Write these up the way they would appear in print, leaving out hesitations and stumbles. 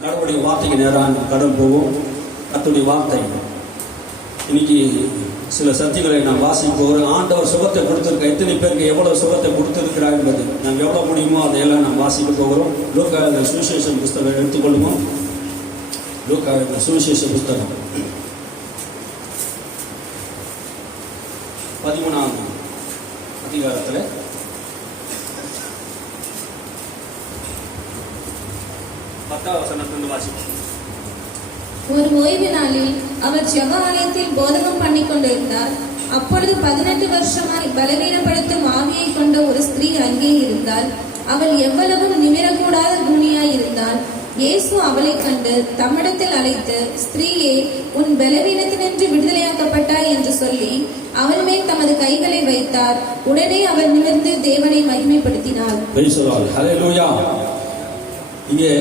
கடவுளுடைய வார்த்தைக்கு நேராக கடன் போவோம். கர்த்தருடைய வார்த்தை இன்னைக்கு சில சத்தியங்களை நாம் வாசிக்க போகிறோம். ஆண்டவர் சுகத்தை கொடுத்திருக்க எத்தனை பேருக்கு எவ்வளவு சுகத்தை கொடுத்திருக்கிறார் என்பது நாம் எவ்வளவு முடியுமோ அதையெல்லாம் நாம் வாசிக்க போகிறோம். லூக்கா சுவிசேஷ புஸ்தகம் எடுத்துக்கொள்வோம். லூக்கா சுவிசேஷ புஸ்தகம் 13ஆம் அதிகாரத்தில் 10ஆம் வசனத்திலிருந்து வாசிப்போம். ஒரு ஓய்வு நாளில் அவர் ஜெப ஆலயத்தில் போதகம் பண்ணி கொண்டிருந்தார். அப்பொழுது 18 வருஷமாய் பலவீனப்படுத்தும் ஆவியை கொண்ட ஒரு ஸ்திரீ அங்கே இருந்தாள். அவள் எவ்வளவும் நிமிரக்கூடாத கூனியாய் இருந்தாள். இயேசு அவளை கண்டு தம்மிடத்தில் அழைத்து, ஸ்திரீயே, உன் பலவீனத்தினின்று விடுதலையாக்கப்பட்டாய் என்று சொல்லி அவள் மேல் தமது கைகளை வைத்தார். உடனே அவள் நிமிர்ந்து தேவனை மகிமைப்படுத்தினாள். இங்கே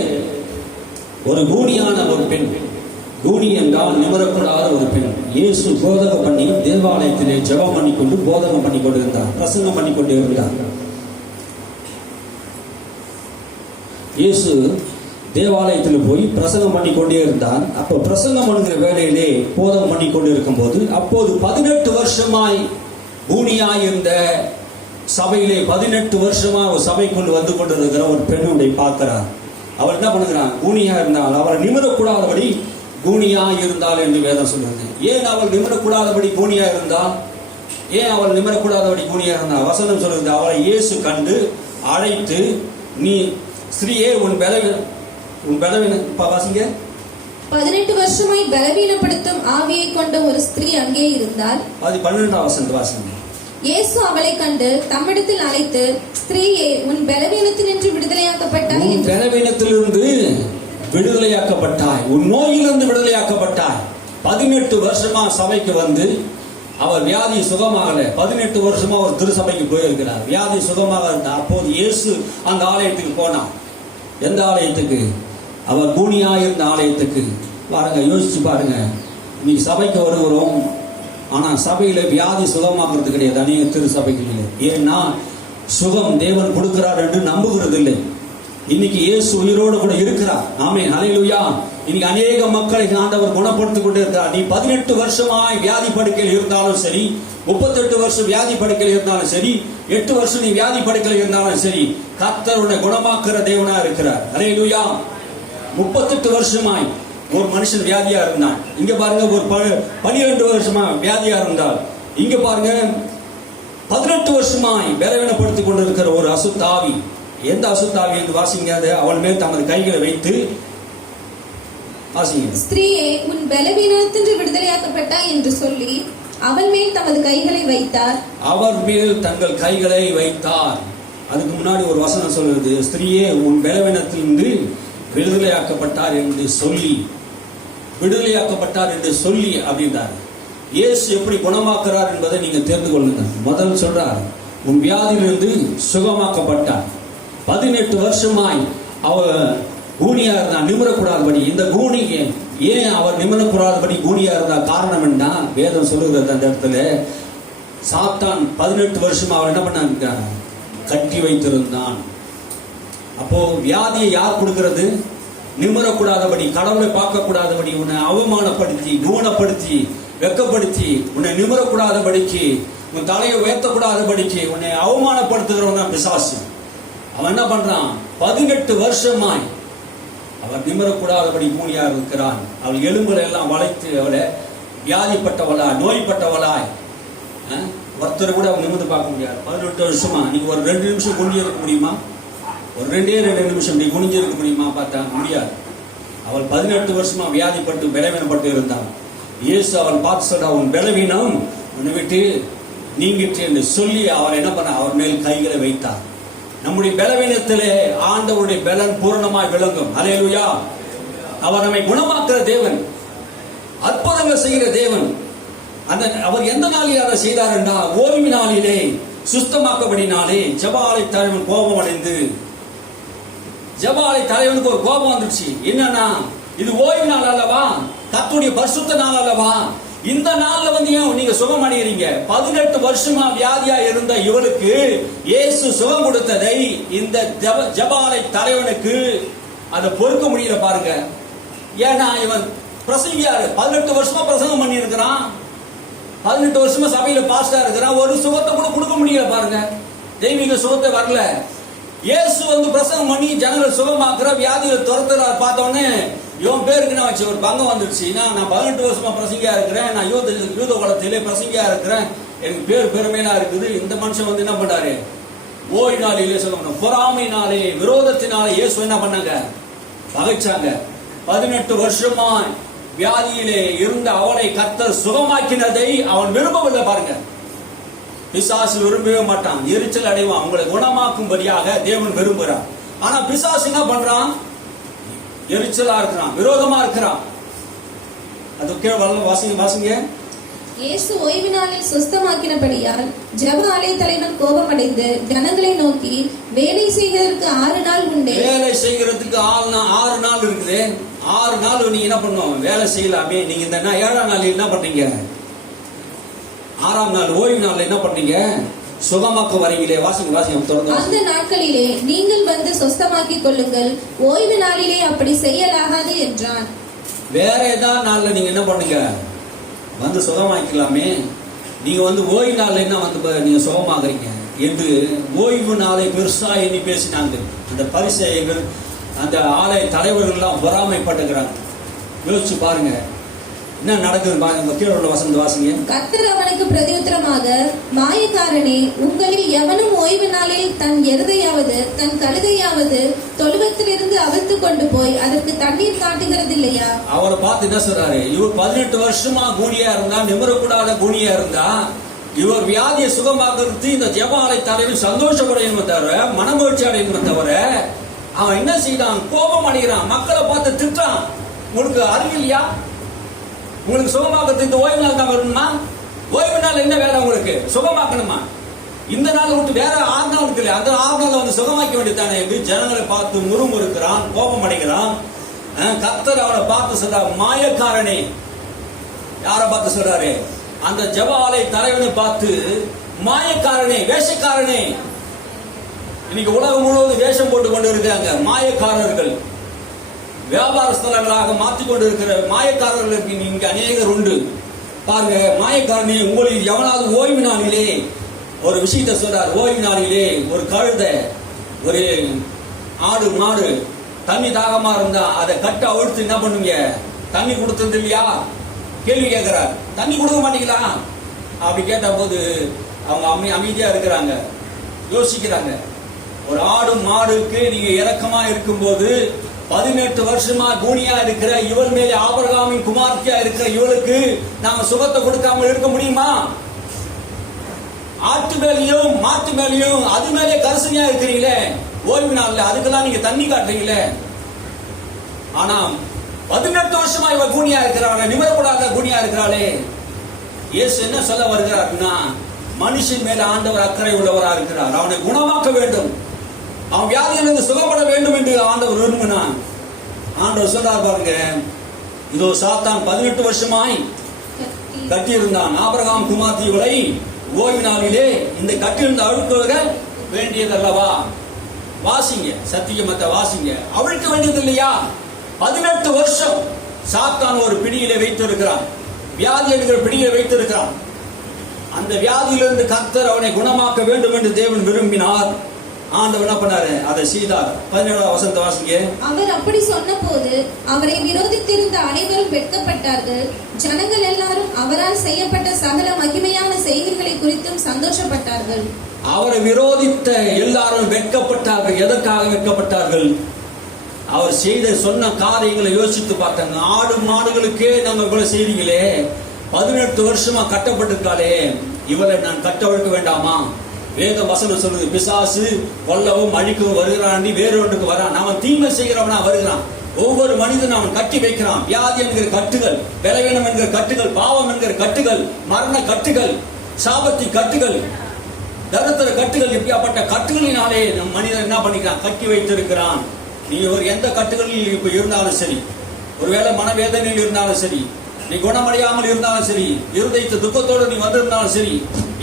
ஒரு கூனியான ஒரு பெண், கூனி என்றால் நிமிரக்கூடாத ஒரு பெண், இயேசு போதகம் பண்ணி தேவாலயத்திலே ஜெபம் பண்ணி கொண்டு போதகம் பண்ணி கொண்டிருந்தார், பிரசங்கம் பண்ணி கொண்டு இருந்தார். இயேசு தேவாலயத்தில் போய் பிரசங்கம் பண்ணி கொண்டே இருந்தார். அப்போ பிரசங்கம் பண்ணுகிற வேலையிலே போதகம் பண்ணி கொண்டு இருக்கும் போது, அப்போது 18 வருஷமாய் கூனியாய் இருந்த சபையிலே 18 வருஷமா ஒரு சபைக்குள் வந்து கொண்டிருக்கிற ஒரு பெண்ணுடைய பார்க்கிறார். அவள் என்ன பண்ணுகிறான்? கூனியா இருந்தால் அவளை நிமிரக்கூடாதபடி கூனியா இருந்தாள் என்று வேதம் சொல்லுது. ஏன் அவள் நிமிரக்கூடாதபடி கூனியா இருந்தால்? ஏன் அவள் நிமிரக்கூடாதபடி கூனியா இருந்தால்? வசனம் சொல்லுது, அவளை இயேசு கண்டு அழைத்து, நீ ஸ்திரீயே, உன் பலவீன வாசிங்க. 18 வருஷமாய் பலவீனப்படுத்தும் ஆவியை கொண்ட ஒரு ஸ்திரீ அங்கே இருந்தால். அது 12ஆம் வசனம் வாசிங்க. இயேசு அவளை கண்டு தம்மிடத்தில் அழைத்து, ஸ்திரீயே, உன் பலவீனத்தினின்று விடுதலையாக்கப்பட்டாய். உன் பலவீனத்திலிருந்து விடுதலையாக்கப்பட்டாய், உன் நோயிலிருந்து விடுதலையாக்கப்பட்டாய். 18 வருஷமா சபைக்கு வந்து அவர் வியாதி சுகமாகல. 18 வருஷமா ஒரு திருசபைக்கு போயிருக்கிறார், வியாதி சுகமாக இருந்தார். அப்போது இயேசு அந்த ஆலயத்துக்கு போனார். எந்த ஆலயத்துக்கு? அவர் கூனியா இருந்த ஆலயத்துக்கு. பாருங்க, யோசிச்சு பாருங்க. இன்னைக்கு சபைக்கு வருகிறோம், ஆனா சபையில வியாதி சுகமாகிறது கிடையாது அநேக திருசபைகளில். ஏன்னா சுகம் தேவன் கொடுக்கிறார் என்று நம்புகிறது இல்லை. இன்னைக்கு இயேசு உயிரோடு கூட இருக்கிறார். ஆமென், ஹல்லேலூயா. இன்னைக்கு அநேக மக்களை ஆண்டவர் குணப்படுத்திக் கொண்டே இருக்கிறார். நீ 18 வருஷமாய் வியாதி படுக்கையில் இருந்தாலும் சரி, 38 வருஷம் வியாதி படுக்கையில் இருந்தாலும் சரி, 8 வருஷம் நீ வியாதி படுக்கையில் இருந்தாலும் சரி, கர்த்தர் உன்னை குணமாக்குற தேவனா இருக்கிறார். ஹல்லேலூயா. 38 வருஷமாய் ஒரு மனுஷன் வியாதியா இருந்தான். இங்க பாருங்க, ஒரு 12 வருஷமா வியாதியா இருந்தால். இங்க பாருங்க, 18 வருஷமாய் பலவீனப்படுத்திக் கொண்டிருக்கிற ஒரு அசுத்தாவி. எந்த அசுத்தாவி என்று வாசிங்க. அவள் மேல் தமது கைகளை வைத்து வாசிங்க. ஸ்திரீயே, உன் பலவீனத்தினின்று விடுதலையாக்கப்பட்டாய் என்று சொல்லி அவள் மேல் தமது கைகளை வைத்தார். அவர் மேல் தங்கள் கைகளை வைத்தார். அதுக்கு முன்னாடி ஒரு வசனம் சொல்லுது, ஸ்திரீயே, உன் பலவீனத்திலிருந்து விடுதலையாக்கப்பட்டார் என்று சொல்லி, விடுதலையாக்கப்பட்டார் என்று சொல்லி அப்படின்றார். இயேசு எப்படி குணமாக்குறார் என்பதை நீங்க தெரிந்து கொள்ளுங்க. முதல் சொல்றார், உன் வியாதியிலிருந்து சுகமாக்கப்பட்டார். 18 வருஷமாய் அவர் கூனியா இருந்தா, நிமிரக்கூடாதபடி. இந்த கூனிக்கு ஏன் அவர் நிமிரக்கூடாதபடி கூனியா இருந்தா காரணம் என்ன? வேதம் சொல்லுகிறது அந்த இடத்துல, சாத்தான் 18 வருஷமா அவர் என்ன பண்ண கட்டி வைத்திருந்தான். அப்போ வியாதியை யார் கொடுக்கிறது? நிமிரக்கூடாதபடி, கடவுளை பார்க்க கூடாதபடி, உன்னை அவமானப்படுத்தி, நூனப்படுத்தி, வெக்கப்படுத்தி, உன்னை நிமிரக்கூடாதபடிக்கு, உன் தலையை உயர்த்தக்கூடாதபடிக்கு உன்னை அவமானப்படுத்துகிறவன் தான் பிசாசு. அவன் என்ன பண்றான்? 18 வருஷமாய் அவர் நிமிரக்கூடாதபடி கூனியா இருக்கிறான். அவள் எலும்புகளை எல்லாம் வளைத்து அவளை வியாதிப்பட்டவளாய், நோய்பட்டவளாய், ஒருத்தர் கூட அவன் நிமிர்ந்து பார்க்க முடியாது. 18 வருஷமா நீங்க ஒரு 2 நிமிஷம் குனிஞ்சு இருக்க முடியுமா? ஒரு 2 நிமிஷம் நீ குனிஞ்சு இருக்க முடியுமா? பார்த்தா முடியாது. அவள் 18 வருஷமா வியாதிப்பட்டு பலவீனப்பட்டு இருந்தாள். இயேசு அவள் பார்த்து சொல்றா, உன் பலவீனம் உன்னை விட்டு நீங்கிட்டு என்று சொல்லி அவர் என்ன பண்ண? அவர் மேல் கைகளை வைத்தார். நம்முடைய பலவீனத்திலே ஆண்டவருடைய பலன் பூரணமாய் விளங்கும். ஹல்லேலூயா. அவர் நம்மை குணமாக்குற தேவன், அற்புதங்கள் செய்கிற தேவன். அவர் எந்த நாளில் அதை செய்தார் என்றால், ஓய்வு நாளிலே சுத்தமாக்கப்படினாலே ஜெபாலய தலைவன் கோபம் அடைந்து, ஜெபாலய தலைவனுக்கு ஒரு கோபம் வந்துச்சு. என்னன்னா, இது ஓய்வு நாள் அல்லவா? கர்த்தருடைய பரிசுத்த நாள் அல்லவா? இந்த நாள்ல வந்து ஏன் நீங்க சுகம் அடைகிறீங்க? 18 வருஷமா வியாதியா இருந்த இவருக்கு இயேசு சுகம் கொடுத்ததை இந்த ஜெபாலய தலைவனுக்கு அதை பொறுக்க முடியல பாருங்க. ஏன்னா இவன் பிரசங்கியாரு, 18 வருஷமா பிரசங்கம் பண்ணி இருக்கிறான், 18 வருஷமா சபையில பாஸ்டா இருக்கிறான், ஒரு சுகத்தை கூட கொடுக்க முடியல பாருங்க. தெய்வீக சுகத்தை வரல. இயேசு வந்து பிரசங்கம் பண்ணி ஜனங்களை சுகமாக்குற, வியாதிகளை துரத்துறாரு. பார்த்தோன்னே இவன் பேருக்கு நான் வச்சு ஒரு பங்கம் வந்துடுச்சு. நான் 18 வருஷமா பிரசங்கியா இருக்கிறேன், நான் யூத குலத்திலே பிரசங்கியா இருக்கிறேன், எனக்கு பேர் பெருமையா இருக்குது. இந்த மனுஷன் வந்து என்ன பண்ணாரு? ஓய்நாளிலே சொல்லணும், பொறாமையினாலே விரோதத்தினாலே இயேசு என்ன பண்ணாங்க? பகைச்சாங்க. 18 வருஷமா வியாதியிலே இருந்த அவனை கர்த்தர் சுகமாக்கினதை அவன் விரும்பவில்லை பாருங்க. பிசாசு விரும்பவே மாட்டான், எரிச்சல் அடைவான். அவங்களை குணமாக்கும்படியாக தேவன் விரும்புகிறான். ஆனா பிசாசு என்ன பண்றான்? எரிச்சலா இருக்கிறான், விரோதமா இருக்கிறான். அது வாசிங்க. இயேசு ஓய்வு நாளில் சுஸ்தமாக்கினபடியால் ஜெப ஆலய தலைவன் கோபமடைந்து ஜனங்களை நோக்கி, வேலை செய்கிறதுக்கு 6 நாள் உண்டு. வேலை செய்கிறதுக்கு 6 நாள் இருக்குது. 6 நாள் நீங்க என்ன பண்ணுவோம்? வேலை செய்யலாமே. நீங்க இந்த 7ஆம் நாள் என்ன பண்றீங்க? 6ஆம் நாள் ஓய்வு நாள் என்ன பண்றீங்க? சுகமாக்க வரீங்களே. வாசிங்க தொடர்ந்து. அந்த நாட்களிலே நீங்கள் வந்து சுஸ்தமாக்கிக் கொள்ளுங்கள், ஓய்வு நாளிலே அப்படி செய்யலாகாது என்றான். வேற ஏதாவது நாள்ல நீங்க என்ன பண்ணுங்க? வந்து சுகமாக்கலாமே. நீங்க வந்து ஓய்வு நாள்ல என்ன வந்து நீங்க சுகமாகறீங்க என்று ஓய்வு நாளை பெருசா எண்ணி பேசினாங்க. அந்த பரிசேயர்கள், அந்த ஆலய தலைவர்கள் எல்லாம் பொறாமைப்பட்டுக்கிறாங்க. யோசிச்சு பாருங்க என்ன நடக்குது பாருங்க. கீழே உள்ள வசனத்தை வாசிங்க. கர்த்தர் அவனுக்கு பிரதியுத்தரமாக, மாயக்காரனே, உங்களில் எவனும் ஓய்வு நாளில் தன் எருதையாவது தன் கழுதையாவது தொழுவத்திலிருந்து அவிழ்த்து கொண்டு போய் அதற்கு தண்ணீர் காட்டுகிறது இல்லையா? அவரை பார்த்து என்ன சொல்றாரு? இவர் 18 வருஷமா கூனியா இருந்தா, நிமிரக்கூடாத கூனியா இருந்தா, இவர் வியாதியை சுகமாக்குறது இந்த ஜெபாலய தலைவர் சந்தோஷப்படையணும் தவிர, மனமகிழ்ச்சி அடையணும் தவிர, அவன் என்ன செய்யறான்? கோபம் அடைகிறான், மக்களை பார்த்து திட்டான். உங்களுக்கு அறிவில்லையா? உங்களுக்கு சுகமாக்குறது இந்த ஓய்வு நாள் தான் வரணுமா? ஓய்வு நாள் என்ன வேலை உங்களுக்கு? சுகமாக்கணுமா? இந்த நாள் விட்டு வேற 6 நாள் இருக்குல்ல, அந்த 6 நாள் வந்து சுகமாக்க வேண்டியதானே என்று ஜனங்களை பார்த்து முறுமுறுக்கிறான், கோபம் அடைகிறான். கர்த்தர் அவனை பார்த்து சொல்றார், மாயக்காரனே. யாரை பார்த்து சொல்றாரு? அந்த ஜெபாலய தலைவனை பார்த்து, மாயக்காரனே, வேஷக்காரனே. இன்னைக்கு உலகம் முழுவதும் வேஷம் போட்டு கொண்டு இருக்கிறாங்க மாயக்காரர்கள். வியாபார ஸ்தலங்களாக மாற்றிக்கொண்டு இருக்கிற மாயக்காரர்களுக்கு இங்க அநேகர் உண்டு. பாருங்க, மாயக்காரனே, உங்களில் எவனாவது ஓய்வு நாளிலே ஒரு விஷயத்தை சொல்றார். ஓய்வு நாளிலே ஒரு கழுதை, ஒரு ஆடு மாடு தண்ணி தாகமா இருந்தா அதை கட்ட அவிழ்த்து என்ன பண்ணுவீங்க? தண்ணி கொடுத்தது இல்லையா? கேள்வி கேட்கிறார். தண்ணி கொடுக்க மாட்டீங்களா? அப்படி கேட்ட போது அவங்க அமைதியா இருக்கிறாங்க, யோசிக்கிறாங்க. ஒரு ஆடு மாடுக்கு நீங்க இரக்கமா இருக்கும் போது, 18 வருஷமா கூனியா இருக்கிற இவள் மேலே ஆபிரகாமின் குமார்த்தியா இருக்கிற இவளுக்கு நாம சுகத்தை கொடுக்காம இருக்க முடியுமா? ஆட்டு மேலையும் மாட்டு மேலையும் அது மேலே கரிசனையா இருக்கிறீங்களே ஓய்வு நாள்ல, அதுக்கெல்லாம் நீங்க தண்ணி காட்டுறீங்களே. ஆனா 18 வருஷமா இவ கூனியா இருக்கிறாள், நிமிரக்கூடாத கூனியா இருக்கிறாளே. இயேசு என்ன சொல்ல வருகிறார்னா, மனுஷன் மேல ஆண்டவர் அக்கறை உள்ளவரா இருக்கிறார். அவனை குணமாக்க வேண்டும், அவன் வியாதியிலிருந்து சுகப்பட வேண்டும் என்று ஆண்டவர் விரும்பினான். ஆண்டவர் சொல்றார் பாருங்க, இதோ சாத்தான் 18 வருஷமாய் கட்டியிருந்தான் ஆபிரகாம் குமார்த்திகளை ஓய்வு நாளிலே இந்த கட்டியிருந்த அழுக்க வேண்டியதல்லவா? வாசிங்க, சத்தியமத்தை வாசிங்க. அவிழ்க்க வேண்டியது இல்லையா? 18 வருஷம் சாத்தான் ஒரு பிடியிலே வைத்திருக்கிறான், வியாதி என்கிற பிடியிலே வைத்திருக்கிறான். அந்த வியாதியிலிருந்து கர்த்தர் அவனை குணமாக்க வேண்டும் என்று தேவன் விரும்பினார். ஆண்டவர் என்ன பண்ணாரு? அதை செய்தார். 17ஆம் வசனத்தை வாசிங்க. அவர் அப்படி சொன்ன போது அவரை விரோதித்திருந்த அனைவரும் வெட்கப்பட்டார்கள். ஜனங்கள் எல்லாரும் அவரால் செய்யப்பட்ட சகல மகிமையான செய்திகளை குறித்தும் சந்தோஷப்பட்டார்கள். அவரை விரோதித்த எல்லாரும் வெட்கப்பட்டார்கள். எதற்காக வெட்கப்பட்டார்கள்? அவர் செய்த சொன்ன காரியங்களை யோசித்து பார்த்தாங்க. ஆடு மாடுகளுக்கே நாங்க இவ்வளவு செய்றீங்களே, 18 வருஷமா கட்டப்பட்டிருக்காளே, இவரை நான் கட்டவிழ்க்க வேண்டாமா? வேத வசனம் சொல்லுது, பிசாசு கொல்லவும் அழிக்கவும் வருகிறான், வேறொன்றுக்கு வரான். அவன் தீமை செய்கிறவனா வருகிறான். ஒவ்வொரு மனிதனும் அவன் கட்டி வைக்கிறான். வியாதி என்கிற கட்டுகள், பலவீனம் என்கிற கட்டுகள், பாவம் என்கிற கட்டுகள், மரண கட்டுகள், சாபத்தின் கட்டுகள், தரித்திர கட்டுகள், இப்படியாப்பட்ட கட்டுகளினாலே நம் மனிதன் என்ன பண்ணிக்கிறான்? கட்டி வைத்திருக்கிறான். நீ ஒரு எந்த கட்டுகளில் இப்ப இருந்தாலும் சரி, ஒருவேளை மனவேதனையில் இருந்தாலும் சரி, நீ குணமடையாமல் இருந்தாலும் சரி, இருதயத்து துக்கத்தோடு நீ வந்திருந்தாலும் சரி,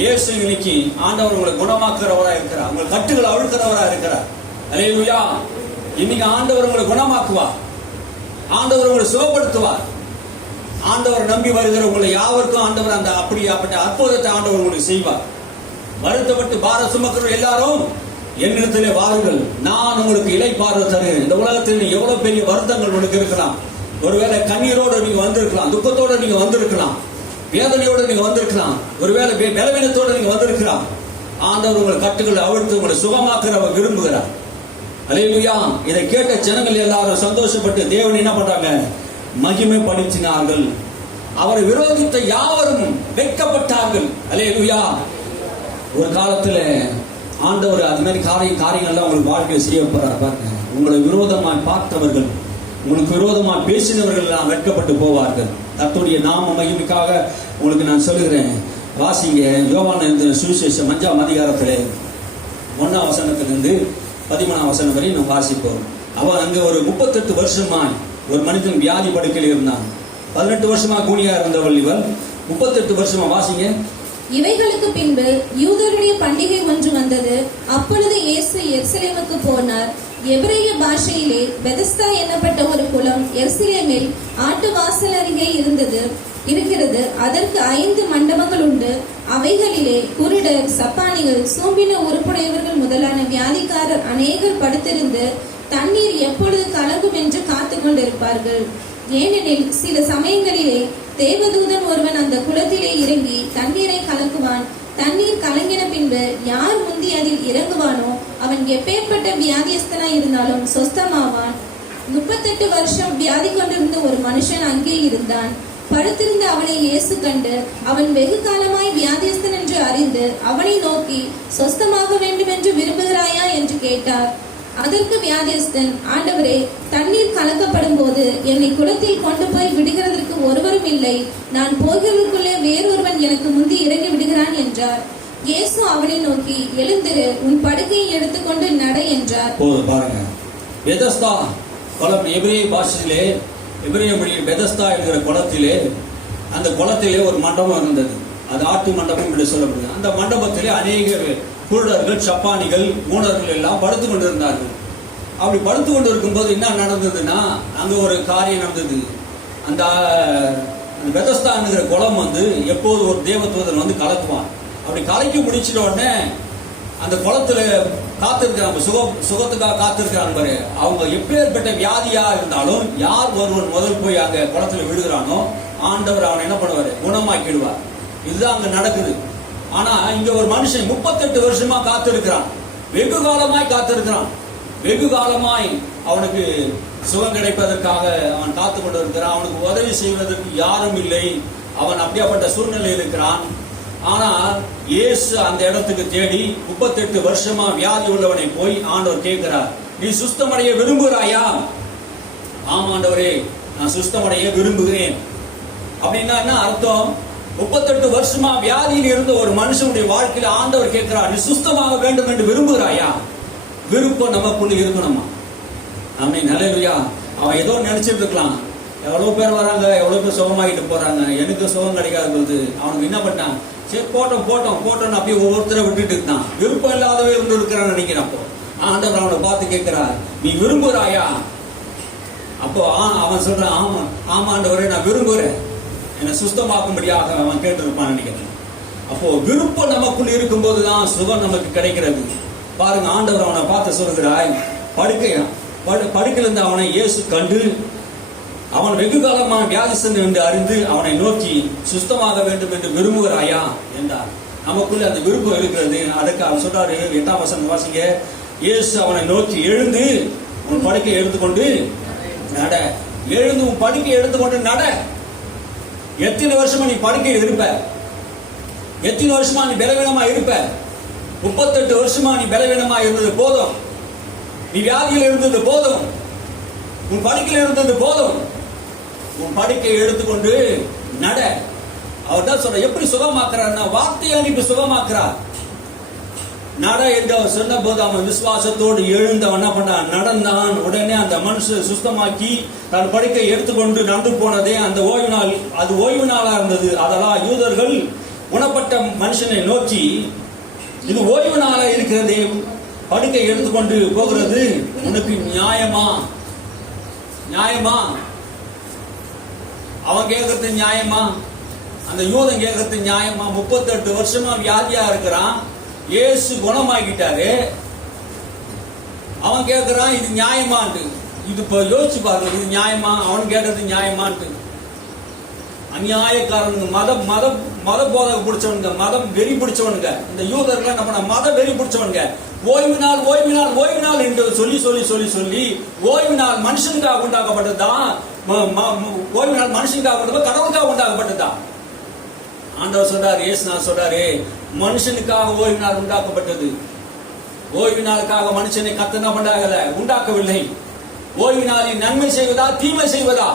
இயேசு இன்னைக்கு ஆண்டவர் உங்களை குணமாக்குறவரா இருக்கிறார், உங்கள் கட்டுகளை அழுக்கிறவரா இருக்கிறார். அல்லேலூயா. இன்னைக்கு ஆண்டவர் உங்களை குணமாக்குவார், ஆண்டவர் உங்களை சுகப்படுத்துவார். ஆண்டவர் நம்பி வருகிற உங்களை யாவருக்கும் ஆண்டவர் அந்த அப்படியாப்பட்ட அற்புதத்தை ஆண்டவர் உங்களுக்கு செய்வார். வருத்தப்பட்டு பார சுமக்கிற எல்லாரும் என்னிடத்திலே வாருங்கள், நான் உங்களுக்கு இளைப்பாறுதல் தருகிறேன். இந்த உலகத்தில் எவ்வளவு பெரிய வருத்தங்கள் உங்களுக்கு இருக்கலாம். ஒருவேளை கண்ணீரோடு நீங்க வந்திருக்கலாம், துக்கத்தோடு நீங்க வந்திருக்கலாம், வேதனையோடு நீங்க வந்திருக்கலாம், ஒருவேளை பலவீனத்தோடு நீங்க வந்திருக்கலாம். ஆண்டவர் உங்களை கட்டுகளை அவிழ்த்து உங்களை சுகமாக்குறவர் விரும்புகிறார். அல்லேலூயா. இதை கேட்ட ஜனங்கள் எல்லாரும் சந்தோஷப்பட்டு தேவன் என்ன பண்றாங்க? மகிமைப்படுத்தினார்கள். அவரை விரோதித்த யாவரும் வெட்கப்பட்டார்கள். அல்லேலூயா. ஒரு காலத்துல ஆண்டவர் அது மாதிரி காரியங்கள்லாம் உங்களுக்கு வாழ்க்கையில் செய்ய போறார். பாருங்க, உங்களை விரோதமாய் பார்த்தவர்கள், உங்களுக்கு விரோதமாய் பேசினவர்கள் எல்லாம் வெட்கப்பட்டு போவார்கள். கர்த்தருடைய நாம மகிமைக்காக உங்களுக்கு நான் சொல்லுகிறேன். வாசிங்க யோவான் எழுதின சுவிசேஷம் 5ஆம் அதிகாரத்திலே 1ஆம் வசனத்திலிருந்து 13ஆம் வசனம் வரை நாம் வாசிப்போம். அவன் அங்க ஒரு 38 வருஷமாய் ஒரு மனிதன் வியாதி படுக்கையில் இருந்தான். 18 வருஷமா கூனியா இருந்தவள் இவள். 38 வருஷமா. வாசிங்க. இவைகளுக்கு பின்பு யூதருடைய பண்டிகை ஒன்று வந்தது. அப்பொழுது இயேசு எருசலேமுக்கு போனார். எபிரேய பாஷையிலே பெதஸ்தா என்னப்பட்ட ஒரு குளம் எருசலேமில் ஆட்டு வாசல் அருகே இருக்கிறது. அதற்கு 5 மண்டபங்கள் உண்டு. அவைகளிலே குருடர், சப்பானிகள், சூம்பின உறுப்புடையவர்கள் முதலான வியாதிக்காரர் அநேகர் படுத்திருந்து தண்ணீர் எப்பொழுது கலங்கும் என்று காத்து கொண்டிருப்பார்கள். ஏனெனில் சில சமயங்களிலே தேவதூதன் ஒருவன் அந்த குளத்திலே இறங்கி தண்ணீரை கலக்குவான். தண்ணீர் கலங்கின பின்பு யார் முந்தி அதில் இறங்குவானோ அவன் எப்பேற்பட்ட வியாதியஸ்தனாய் இருந்தாலும் சொஸ்தமாவான். 38 வருஷம் வியாதி கொண்டிருந்த ஒரு மனுஷன் அங்கே இருந்தான். படுத்திருந்த அவனை இயேசு கண்டு அவன் வெகு காலமாய் வியாதியஸ்தன் என்று அறிந்து அவனை நோக்கி, சொஸ்தமாக வேண்டும் என்று விரும்புகிறாயா என்று கேட்டார். அதற்கு வியாதியஸ்தன், ஆண்டவரே, தண்ணீர் கலக்கப்படும் போது என்னை குளத்தில் கொண்டு போய் விடுகிறதற்கு ஒருவரும் இல்லை. நான் போகிறதற்குள்ளே வேறொருவன் எனக்கு முந்தி இறங்கி விடுகிறான் என்றார். இயேசு அவனை நோக்கி, எழுந்திரு, உன் படுக்கையை எடுத்துக்கொண்டு நட என்றார். பாருங்க, பெதஸ்தா குளம் எபிரேய பாஷையிலே, எபிரேய மொழியில் பெதஸ்தா என்கிற குளத்திலே, அந்த குளத்திலே ஒரு மண்டபம் இருந்தது. அது ஆட்டு மண்டபம் என்று சொல்லப்படுது. அந்த மண்டபத்திலே அநேக குருடர்கள், சப்பானிகள், மூடர்கள் எல்லாம் படுத்து கொண்டிருந்தார்கள். அப்படி படுத்து கொண்டு இருக்கும்போது என்ன நடந்ததுன்னா, அங்க ஒரு காரியம் நடந்தது. அந்த பெதஸ்தா என்கிற குளம் எப்போது ஒரு தேவதூதன் கலக்குவான். அப்படி கலக்கி முடிச்சிட்ட உடனே அந்த குளத்துல காத்திருக்கிறாங்க, சுகத்துக்காக காத்திருக்கிறாங்க பாரு. அவங்க எப்பேற்பட்ட வியாதியா இருந்தாலும் யார் ஒருவன் முதல் போய் அங்க குளத்துல விழுகிறானோ ஆண்டவர் அவனை என்ன பண்ணுவாரு? குணமாக்கிடுவார். இதுதான் அங்க நடக்குது. ஆனா இங்க ஒரு மனுஷன் 38 வருஷமா காத்திருக்கிறான், வெகு காலமாய் காத்திருக்கிறான். வெகு காலமாய் அவனுக்கு சுகம் கிடைப்பதற்காக அவன் காத்து கொண்டு இருக்கிறான். அவனுக்கு உதவி செய்வதற்கு யாரும் இல்லை. அவன் அப்படியாப்பட்ட சூழ்நிலையில் இருக்கிறான். ஆனா இயேசு அந்த இடத்துக்கு தேடி 38 வருஷமா வியாதி உள்ளவனை போய் ஆண்டவர் கேட்கிறார், நீ சுஸ்தமடைய விரும்புகிறாயா? ஆமாண்டவரே, நான் சுஸ்தமடைய விரும்புகிறேன். அப்படின்னா என்ன அர்த்தம்? 38 வருஷமா வியாதியில் இருந்த ஒரு மனுஷனுடைய வாழ்க்கையில ஆண்டவர் கேட்கிறார், நீ சுஸ்தமாக வேண்டும் என்று விரும்புகிறாயா? விருப்பம் நமக்குள்ள இருக்கணுமா? ஆமென், ஹல்லேலூயா. அவன் ஏதோ நினைச்சிட்டு இருக்கலாம், எவ்வளவு பேர் வராங்க, எவ்வளவு பேர் சுகமாகிட்டு போறாங்க, எனக்கு சுகம் கிடைக்காத போது அவனுக்கு என்ன பண்ணான்? சரி போட்டோம் அப்படியே ஒவ்வொருத்தரை விட்டுட்டு இருந்தான். விருப்பம் இல்லாதவே இருந்து இருக்கிறான்னு நினைக்கிறான். அப்போ ஆண்டவர் அவனை பார்த்து கேட்கிறார், நீ விரும்புகிறாயா? அப்போ அவன் சொல்றான், ஆமா ஆண்டவரே, நான் விரும்புகிறேன், என்னை சுத்தமாக்கும்படியாக அவன் கேட்டிருப்பான் நினைக்கிறேன். அப்போ விருப்பம் நமக்குள் இருக்கும் போதுதான் சுகம் நமக்கு கிடைக்கிறது. பாருங்க, ஆண்டவர் அவனை பார்த்து சொல்கிறாய், படுக்கையிலிருந்து அவனை இயேசு கண்டு அவன் வெகு காலமாக வியாதிசன் என்று அறிந்து அவனை நோக்கி, சுத்தமாக வேண்டும் என்று விரும்புகிறாயா என்றார். நமக்குள்ள அந்த விருப்பம் இருக்கிறது. அதுக்கு அவன் சொல்றாரு, 8ஆம் வசனம் வாசிங்க. இயேசு அவனை நோக்கி, எழுந்து உன் படுக்கையை எடுத்துக்கொண்டு நட. எழுந்து உன் படுக்கையை எடுத்துக்கொண்டு நட. எத்தனை வருஷமா நீ படுக்கையில் இருப்ப? எத்தனை வருஷமா நீ பலவீனமா இருப்ப? 38 வருஷமா நீ பலவீனமா இருந்தது போதும். நீ வியாதியில் இருந்தது போதும். உன் படுக்கையில் இருந்தது போதும். உன் படுக்கையை எடுத்துக்கொண்டு நட. அவர் தான் சொல்ற, எப்படி சுகமாக்குறார்? வார்த்தையை அனுப்பி சுகமாக்குறார். நட என்று அவர் சொன்ன போது அவன் விசுவாசத்தோடு எழுந்தவன் என்ன பண்ணான்? நடந்தான். உடனே அந்த மனுஷன் சுத்தமாக்கி தன் படுக்கை எடுத்துக்கொண்டு நடந்து போனதே அந்த ஓய்வு நாள். அது ஓய்வு நாளா இருந்தது. அதெல்லாம் யூதர்கள் குணப்பட்ட மனுஷனை நோக்கி, இது ஓய்வு நாளா இருக்கிறதே, படுக்கை எடுத்துக்கொண்டு போகிறது உனக்கு நியாயமா? நியாயமா? அவன் கேட்கறது நியாயமா? அந்த யூதன் கேட்கறது நியாயமா? 38 வருஷமா வியாதியா இருக்கிறான், இயேசு குணமாக்கிட்டாரு. அவன் கேட்கிறான் இது நியாயமான்ட்டு. இது இப்ப யோசிச்சு பாருங்க, இது நியாயமா? அவன் கேட்டது நியாயமான்ட்டு. அநியாயக்காரனுங்க, மத போதக பிடிச்சவனுங்க, மதம் வெறி பிடிச்சவனுங்க. இந்த யூதர்கள் நம்ம மத வெறி பிடிச்சவனுங்க. ஓய்வு நாள் ஓய்வு நாள் ஓய்வு நாள் என்று சொல்லி சொல்லி சொல்லி சொல்லி ஓய்வு நாள் மனுஷனுக்காக உண்டாக்கப்பட்டதுதான். ஓய்வு நாள் மனுஷனுக்காக உண்டாக, கடவுளுக்காக உண்டாக்கப்பட்டதுதான். ஆண்டவர் சொல்றாரு, இயேசுநாதர் சொல்றாரு, மனுஷனுக்காக ஓய்வு நாள் உண்டாக்கப்பட்டது. ஓய்வு நாளுக்காக மனுஷனை கத்தன உண்டாக்கவில்லை. ஓய்வு நாளில் நன்மை செய்வதா தீமை செய்வதா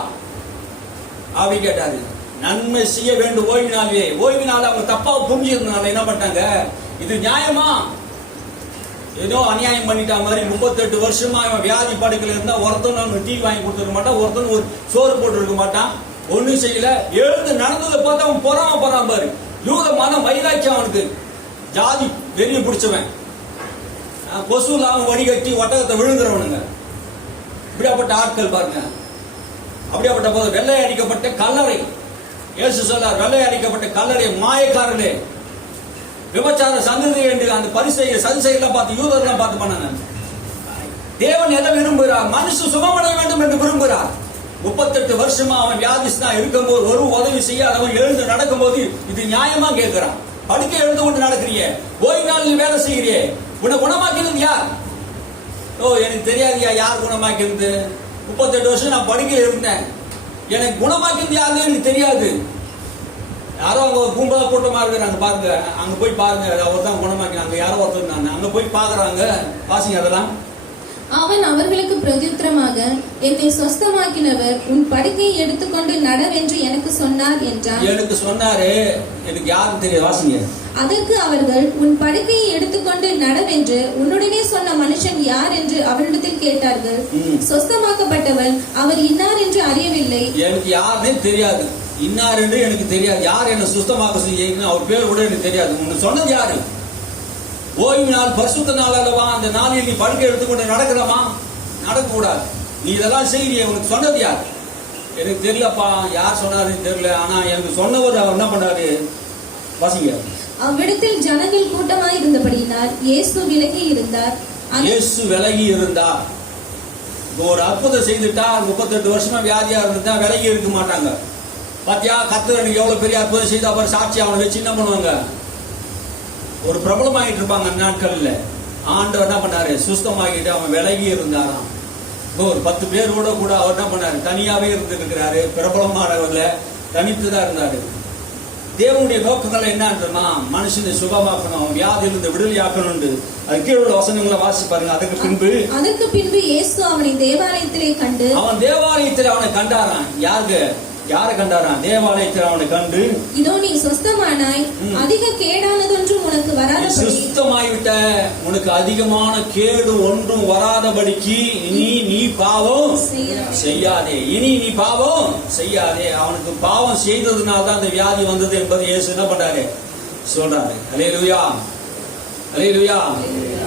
அப்படி கேட்டாரு. நன்மை செய்ய வேண்டும் ஓய்வு நாளிலே. ஓய்வு நாள் அவங்க தப்பா புரிஞ்சிருந்தனால என்ன பண்ணாங்க, இது நியாயமா? ஏதோ அநியாயம் பண்ணிட்டா மாதிரி 38 வருஷமா அவன் வியாதி படுக்கையில இருந்தா ஒருத்தன் டீ வாங்கி கொடுத்துருக்க மாட்டான், ஒருத்தன் ஒரு சோறு போட்டு இருக்க மாட்டான், ஒண்ணும் செய்யல. எழுந்து நடந்ததை பார்த்து அவன் பொறாம போறான் பாரு. யூத மதம் வைராக்கியம் அவனுக்கு. ஜாதி வெறிய பிடிச்சவன், கொசுல அவன் வடிகட்டி ஒட்டகத்தை விழுங்குறவனுங்க. இப்படியாப்பட்ட ஆட்கள் பாருங்க. அப்படியாப்பட்ட போது வெள்ளை அடிக்கப்பட்ட கல்லறை. இயேசு சொன்னார், வெள்ளை அடிக்கப்பட்ட கல்லறை, மாயக்காரர்களே, விபச்சார சந்ததி என்று அந்த பரிசெயர் சதுசேயர்லாம் பார்த்து, யூதர்லாம் பார்த்து பண்ணாங்க. தேவன் எதை விரும்புகிறார்? மனுஷன் சுகமடைய வேண்டும் என்று விரும்புகிறார். 38 வருஷமா அவன் வியாதிஸ்தான் இருக்கும்போது ஒரு உதவி செய்யாதவன் எழுந்து நடக்கும் போது இது நியாயமா கேட்கிறான். படுக்கை எழுந்து கொண்டு நடக்கிறிய, ஓய்வு நாளில் வேலை செய்கிறியே, உன்னை குணமாக்கினது யார்? ஓ, எனக்கு தெரியாதுயா யார் குணமாக்கினது. 38 வருஷம் நான் படுக்கையில் இருந்தேன், எனக்கு குணமாக்கினது யாருன்னு எனக்கு தெரியாது. யாரோ அங்க கும்பலா கூட்டமா இருக்கிறாங்க பாருங்க, அங்க போய் பாருங்க, அவர் தான் குணமாக்கினாங்க. யாரோ ஒருத்தர் அங்க போய் பாக்குறாங்க, வாசிங்க அதெல்லாம். அவன் அவர்களுக்கு பிரதியுத்தரமாக, என்னை சொஸ்தமாக்கினவர் உன் படுக்கையை எடுத்துக்கொண்டு நடவென்று எனக்கு சொன்னார் என்றார். எனக்கு சொன்னாரு, எனக்கு யாரும் தெரியாது, வாசிங்க. அதற்கு அவர்கள், உன் படுக்கையை எடுத்துக்கொண்டு நடவென்று உன்னுடனே சொன்ன மனுஷன் யார் என்று அவரிடத்தில் கேட்டார்கள். சொஸ்தமாக்கப்பட்டவன் அவர் இன்னார் என்று அறியவில்லை. எனக்கு யாருன்னே தெரியாது, இன்னார் என்று எனக்கு தெரியாது. யார் என்ன சுத்தமாக செய்ய, அவர் பேர் கூட எனக்கு தெரியாது. உனக்கு சொன்னது யாரு? ஓய்வு நாள் பரிசுத்த நாள் அல்லவா? அந்த நாளில் நீ படுக்கை எடுத்துக்கொண்டு நடக்கலாமா? நடக்கக்கூடாது. நீ இதெல்லாம் செய்ய, உனக்கு சொன்னது யார்? எனக்கு தெரியலப்பா, யார் சொன்னாருன்னு தெரியல. ஆனா எனக்கு சொன்னவர் அவர் என்ன பண்ணாரு, வாசிங்க. அவ்விடத்தில் ஜனங்கள் கூட்டமாய் இருந்தபடியினால் இயேசு விலகி இருந்தார். இயேசு விலகி இருந்தார். ஒரு அற்புதம் செய்துட்டா, 38 வருஷமா வியாதியா இருந்துட்டா விலகி இருக்க மாட்டாங்க. பாத்தியா, கர்த்தர் எவ்வளவு பெரிய அற்புதம் செய்து அவர் சாட்சி அவனை வச்சு என்ன பண்ணுவாங்க, ஒரு பிரபலமாயிட்டு இருப்பாங்க. அந்த நாட்கள்ல ஆண்டவர் என்ன பண்ணாரு, சுஸ்தமாகிட்டு அவன் விலகி இருந்தாராம். ஒரு 10 பேர் கூட அவர் என்ன பண்ணாரு, தனியாவே இருந்திருக்கிறாரு. பிரபலமானவர்ல தனித்துதான் இருந்தாரு. தேவனுடைய நோக்கங்கள் என்னன்னா, மனுஷனை சுகமாக்கணும், வியாதியிலிருந்து விடுதலையாக்கணும். அது கீழே உள்ள வசனங்களை வாசி பாருங்க. அதற்கு பின்பு இயேசு அவனை தேவாலயத்திலே கண்டு, அவன் தேவாலயத்தில் அவனை கண்டாரான். யாரை கண்டாரான்? தேவாலயத்தில் அவனை கண்டு, இதோ நீ சுஸ்தமானாய், அதிக கேடானதொன்றும் உனக்கு வராதபடி, சுத்தமாய்விட்ட, உனக்கு அதிகமான கேடு ஒன்றும் வராதபடிக்கு இனி நீ பாவம் செய்யாதே. இனி நீ பாவம் செய்யாதே. அவனுக்கு பாவம் செய்ததுனால தான் அந்த வியாதி வந்தது என்பது இயேசு என்ன பண்றாரு, சொல்றாரு. அல்லேலூயா, அல்லேலூயா.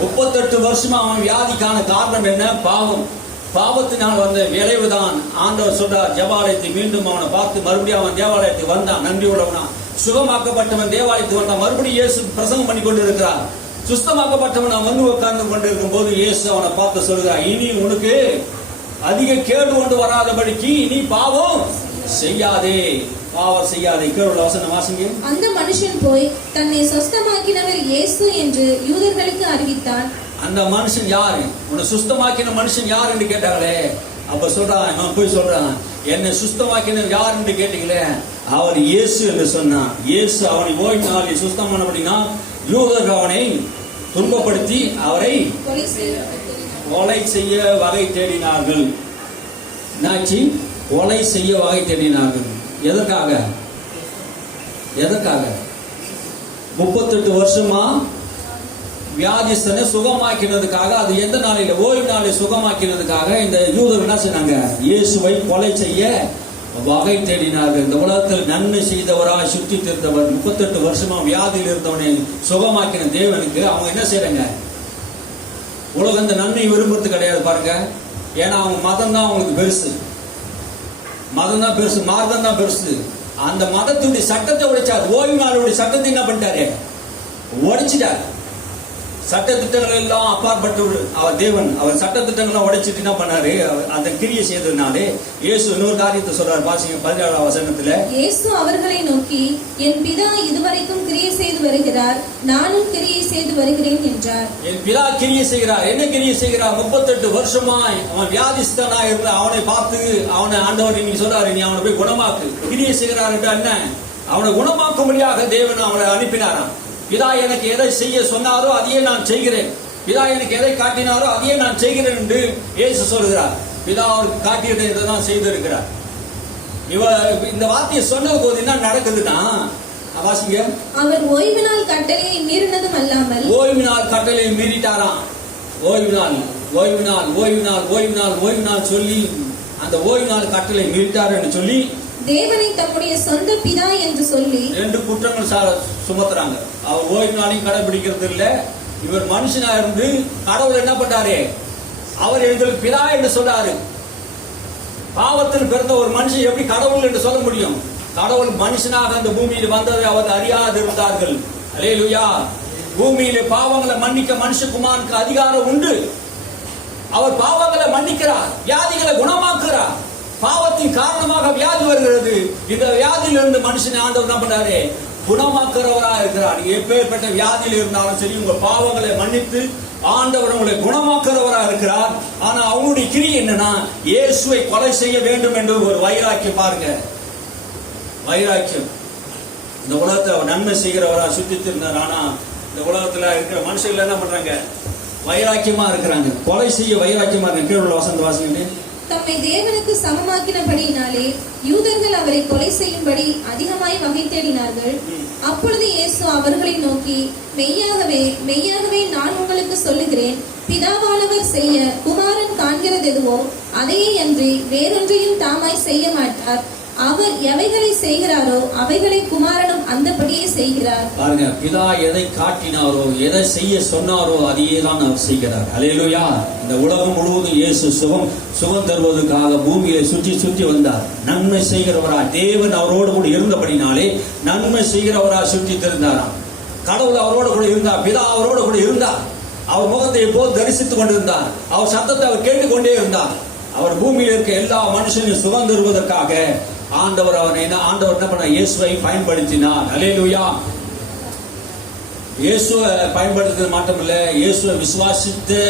38 வருஷமா அவன் வியாதிக்கான காரணம் என்ன? பாவம். பாவத்தினால் வந்த விளைவுதான். ஆண்டவர் சொல்றார், தேவாலயத்தை மீண்டும் அவனை பார்த்து மறுபடியும் அவன் தேவாலயத்துக்கு வந்தான், நன்றி உள்ளவனா. சுகமாக்கப்பட்டவன் தேவாலயத்துக்கு வந்தான். மறுபடியும் இயேசு பிரசங்கம் பண்ணி கொண்டு இருக்கிறார். சுஸ்தமாக்கப்பட்டவன் அவன் வந்து உட்கார்ந்து கொண்டு இருக்கும் போது இயேசு அவனை பார்த்து சொல்கிறார், இனி உனக்கு அதிக கேடு கொண்டு வராதபடிக்கு இனி பாவம் செய்யாதே, பாவம் செய்யாதே. கேளுள்ள வசனம் வாசிங்க. அந்த மனுஷன் போய் தன்னை சொஸ்தமாக்கினவர் இயேசு என்று யூதர்களுக்கு அறிவித்தான். அந்த மனுஷன் யாரு? உன்னை சுத்தமாக்கின மனுஷன் யார் என்று கேட்டாங்களே. அப்ப சொல்றான், நான் போய் சொல்றான், என்னை சுத்தமாக்கின யார் என்று கேட்டீங்களே, அவர் இயேசு என்று சொன்னான். இயேசு அவனை ஓய்வு நாளில் சுத்தம் பண்ணபடினா யூதர்கள் அவனை துன்பப்படுத்தி அவரை கொலை செய்ய வகை தேடினார்கள். என்னாச்சு? கொலை செய்ய வகை தேடினார்கள். எதற்காக? 38 வருஷமா வியாதிஸ்தனை சுகமாக்கினதுக்காக, அது எந்த நாளில, ஓய்வு நாளில் சுகமாக்கினதுக்காக இந்த யூதர்கள் என்ன செய்றாங்க? இயேசுவை கொலை செய்ய வகை தேடினார்கள். இந்த உலகத்தில் நன்மை செய்தவராய் சுற்றி திருந்தவர், 38 வருஷமா வியாதியில் இருந்தவனை சுகமாக்கின தேவனுக்கு அவங்க என்ன செய்யறாங்க? உலகம் இந்த நன்மை விரும்புறது கிடையாது பாருங்க. ஏன்னா அவங்க மதம் தான் அவங்களுக்கு பெருசு, மதம் தான் பெருசு, மார்க்கம் தான் பெருசு. அந்த மதத்துடைய சட்டத்தை உடைச்சார். ஓய்வு நாளுடைய சட்டத்தை என்ன பண்ணிட்டாரு? உடைச்சிட்டார். சட்ட திட்டங்கள் எல்லாம் அப்பாற்பட்டு அவர் தேவன், அவர் சட்ட திட்டங்கள்லாம் உடைச்சிட்டு என்ன பண்ணாரு? அந்த கிரியை செய்ததுனாலே இயேசு இன்னொரு காரியத்தை சொல்றாரு. பாருங்க 17ஆம் வசனத்துல, இயேசு அவர்களை நோக்கி, என் பிதா இதுவரைக்கும் கிரியை செய்து வருகிறார், நானும் கிரியை செய்து வருகிறேன் என்றார். என் பிதா கிரியை செய்கிறார். என்ன கிரியை செய்கிறார்? 38 வருஷமாய் அவன் வியாதிஸ்தனா இருந்த அவனை பார்த்து அவனை ஆண்டவர் நீ சொல்றாரு, நீ அவனை போய் குணமாக்கு. கிரியை செய்கிறார் என்றால் என்ன? அவனை குணமாக்கும்படியாக தேவன் அவனை அனுப்பினாராம். பிதா எனக்கு எதை செய்ய சொன்னாரோ அதையே நான் செய்கிறேன், பிதா எனக்கு எதை காட்டினாரோ அதையே நான் செய்கிறேன் என்று இயேசு சொல்கிறார். பிதா அவருக்கு காட்டியதை தான் செய்திருக்கிறார். இந்த வார்த்தையை சொன்ன போது என்ன நடக்குதுன்னா, வாசிங்க, அவர் ஓய்வு நாள் கட்டளையை மீறினதும் அல்லாமல், ஓய்வு நாள் கட்டளையை மீறிட்டாராம். ஓய்வு நாள் ஓய்வு நாள் ஓய்வு நாள் ஓய்வு நாள் ஓய்வு நாள் சொல்லி அந்த ஓய்வு நாள் கட்டளை மீறிட்டார் என்று சொல்லி தேவனை தம்முடைய சொந்த பிதா என்று சொல்லி 2 குற்றங்கள் சுமத்துறாங்க. அவர் ஓய்வு நாளையும் கடைபிடிக்கிறது இல்ல. இவர் மனுஷனா இருந்து கடவுள் என்ன பண்ணாரு? அவர் எங்களுக்கு பிதா என்று சொல்றாரு. பாவத்தில் பிறந்த ஒரு மனுஷன் எப்படி கடவுள் என்று சொல்ல முடியும்? கடவுள் மனுஷனாக அந்த பூமியில் வந்ததை அவர் அறியாது இருந்தார்கள். அல்லேலூயா. பூமியிலே பாவங்களை மன்னிக்க மனுஷகுமாரனுக்கு அதிகாரம் உண்டு. அவர் பாவங்களை மன்னிக்கிறார், வியாதிகளை குணமாக்குறார். பாவத்தின் காரணமாக வியாதி வருகிறது. இந்த வியாதியிலிருந்து மனுஷனை ஆண்டவர் என்ன பண்றாரு? குணமாக்குறவரா இருக்கிறார். எப்பேற்பட்ட வியாதியில் இருந்தாலும் சரி, உங்க பாவங்களை மன்னித்து ஆண்டவர் உங்களை குணமாக்குறவரா இருக்கிறார். ஆனா அவங்களுடைய கிரியை என்னன்னா, இயேசுவை கொலை செய்ய வேண்டும் என்று ஒரு வைராக்கியம். பாருங்க, வைராக்கியம். இந்த உலகத்தை நன்மை செய்கிறவரா சுத்தி இருந்தார். ஆனா இந்த உலகத்துல இருக்கிற மனுஷர்கள் என்ன பண்றாங்க? வைராக்கியமா இருக்கிறாங்க, கொலை செய்ய வைராக்கியமா இருக்க. கீழ் உள்ள வசந்த வாசிங்க, தம்மை தேவனுக்கு சமமாக்கினபடியினாலே யூதர்கள் அவரை கொலை செய்யும்படி அதிகமாய் வகை தேடினார்கள். அப்பொழுது இயேசு அவர்களை நோக்கி, மெய்யாகவே மெய்யாகவே நான் உங்களுக்கு சொல்லுகிறேன், பிதாவானவர் செய்ய குமாரன் காண்கிறது எதுவோ அதையே அன்றி வேறொன்றையும் தாமாய் செய்ய மாட்டார். அவர் எவைகளை செய்கிறாரோ அவைகளை குமாரனும் அந்தபடியே செய்கிறார். பாருங்க, பிதா எதை காட்டினாரோ எதை செய்ய சொன்னாரோ அதையே தான் அவர் செய்கிறார். அல்லேலூயா. இந்த உலகம் முழுவதும் இயேசு சுகம் தருவதற்காக பூமியை சுற்றி சுற்றி வந்தார். நன்மை செய்கிறவரா தேவன் அவரோடு கூட இருந்தபடினாலே நன்மை செய்கிறவரா சுற்றி திருந்தாராம். கடவுள் அவரோடு கூட இருந்தார், பிதா அவரோடு கூட இருந்தார். அவர் முகத்தை எப்போது தரிசித்துக் கொண்டிருந்தார், அவர் சத்தத்தை அவர் கேட்டுக்கொண்டே இருந்தார். அவர் பூமியில் இருக்க எல்லா மனுஷனையும் சுகம் தருவதற்காக ஆண்டவர் என்ன பண்ண? இயேசுவை பயன்படுத்தினார். அல்லேலூயா. இயேசுவை பயன்படுத்துறது மட்டுமில்ல, இயேசுவை விசுவாசித்து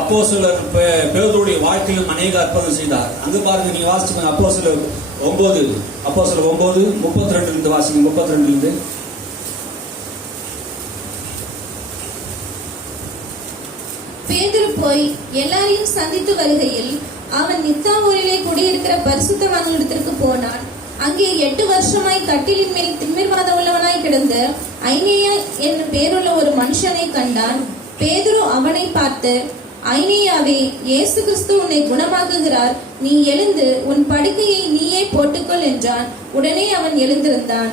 அப்போஸ்தலர் பேதுருடைய வாழ்க்கையிலும் அநேக அற்புதம் செய்தார். அங்க பாருங்க, நீங்க வாசிச்சுங்க. அப்போஸ்தலர் 9:32 இருந்து வாசிங்க. 32 இருந்து, பேதுரு போய் எல்லாரையும் சந்தித்து வருகையில் அவன் நித்தாவூரிலே குடியிருக்கிற பரிசுத்தவான்களிடத்திற்கு போனான். அங்கே 8 வருஷமாய் கட்டிலின் மேல் திமிர்வாதம் உள்ளவனாய் கிடந்த ஐனேயா என்னும் பேருள்ள ஒரு மனுஷனை கண்டான். பேதுரு அவனை பார்த்து, ஐனேயாவே, இயேசு கிறிஸ்து உன்னை குணமாக்குகிறார், நீ எழுந்து உன் படுக்கையை நீயே போட்டுக்கொள் என்றான். உடனே அவன் எழுந்திருந்தான்.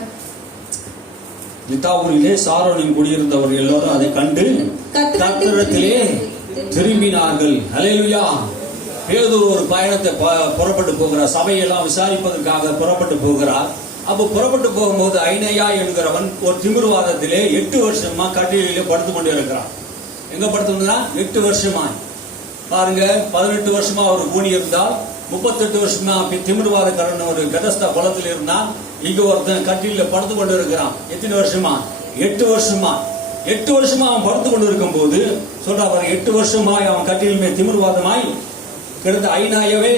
நித்தாவூரிலே சாரோனில் குடியிருந்தவர் எல்லோரும் அதை கண்டு கர்த்தரிடத்திலே திரும்பினார்கள். அல்லேலூயா. பேதுரு ஒரு பயணத்தை புறப்பட்டு போகிறார். சபையெல்லாம் விசாரிப்பதற்காக புறப்பட்டு போகிறார். அப்போ புறப்பட்டு போகும்போது ஐனேயா என்கிறவன் ஒரு திமிர்வாதத்திலே 8 வருஷமா கட்டிலே படுத்து கொண்டு இருக்கிறான். எங்க படுத்துனா 8 வருஷமா பாருங்க. 18 வருஷமா அவர் கூணி இருந்தால், 38 வருஷமா திமிர்வாதக்காரன் ஒரு கடஸ்தா குளத்தில் இருந்தான். இங்க ஒருத்தன் கட்டில படுத்து கொண்டு இருக்கிறான். எத்தனை வருஷமா? 8 வருஷமா. 8 வருஷமா அவன் படுத்து கொண்டு இருக்கும் போது சொல்றா, 8 வருஷமாய் அவன் கட்டிலுமே திமிர்வாதமாய் கிடந்த ஐனாயவே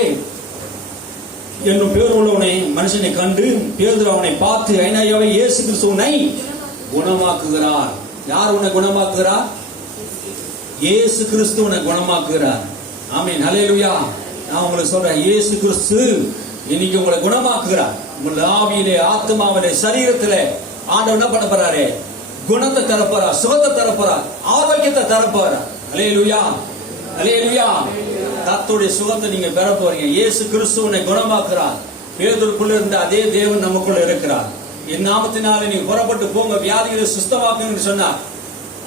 என்னும் பேர் உள்ளவனை மனுஷனை கண்டு பேதுரு அவனை பார்த்து, ஐனாயவே, இயேசு கிறிஸ்து உன்னை குணமாக்குகிறார். யார் உன்னை குணமாக்குகிறார்? இயேசு கிறிஸ்து உன்னை குணமாக்குகிறார். ஆமென். ஹல்லேலூயா. நான் உங்களுக்கு சொல்றேன், இயேசு கிறிஸ்து இன்னைக்கு உங்களை குணமாக்குகிறார். உங்கள் ஆவியிலே, ஆத்மாவிலே, சரீரத்திலே ஆண்டவர் என்ன பண்ண போறாரு? குணத்தை தரப்போறார், சுகத்தை தரப்போறார், ஆரோக்கியத்தை தரப்போறார். அல்லேலூயா, அல்லேலூயா. கர்த்தருடைய சுகத்தை நீங்க பெற போறீங்க. இயேசு கிறிஸ்துவனை குணமாக்குறார். பேதுருக்குள்ள இருந்த அதே தேவன் நமக்குள்ள இருக்கிறார். என் நாமத்தினாலே நீங்க புறப்பட்டு போங்க, வியாதிகளை சுஸ்தமாக்குங்கன்னு சொன்னார்.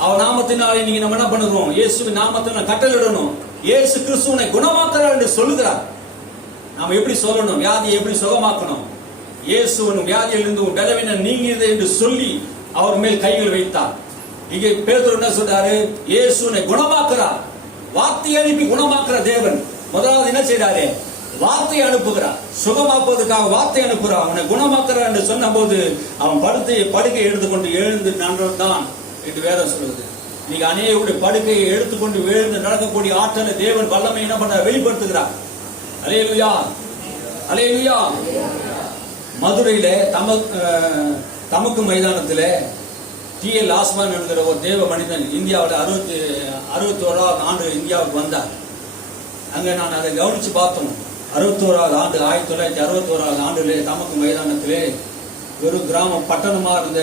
அவர் நாமத்தினாலே நீங்க நம்ம என்ன பண்ணுறோம்? இயேசுவின் நாமத்தை கட்டளிடணும். இயேசு கிறிஸ்துவனை குணமாக்குறார் என்று சொல்லுகிறார். நாம எப்படி சொல்லணும்? வியாதியை எப்படி சுகமாக்கணும்? இயேசுவின் வியாதியிலிருந்து பலவீனம் நீங்கியது என்று சொல்லி அவர் மேல் கைகள் வைத்தார். இங்கே பேதுரு என்ன சொல்றாரு? இயேசுவை குணமாக்குறார். வார்த்தை அனுப்பி குணமாக்குற தேவன் முதலாவது என்ன செய்றாரு? வார்த்தை அனுப்புகிறார். சுகமாக்குவதற்காக வார்த்தை அனுப்புகிறார். அவனை குணமாக்குறார் என்று சொன்ன போது அவன் படுக்கை எடுத்துக்கொண்டு எழுந்து நடந்தான் என்று வேதம் சொல்லுது. நீங்க அநேகருடைய படுக்கையை எடுத்துக்கொண்டு எழுந்து நடக்கக்கூடிய ஆற்றலை தேவன் வல்லமை என்ன பண்ண வெளிப்படுத்துகிறார். அல்லேலூயா, அல்லேலூயா. மதுரையில தமக்கு மைதானத்தில் T.L. ஆஸ்மான் என்கிற ஒரு தேவ மனிதன் இந்தியாவில் 61வது ஆண்டு இந்தியாவுக்கு வந்தார். அங்க நான் அதை கவனிச்சு பார்த்தோம். 61வது ஆண்டு 1961வது ஆண்டிலே தமக்கு மைதானத்திலே வெறும் கிராம பட்டணமா இருந்த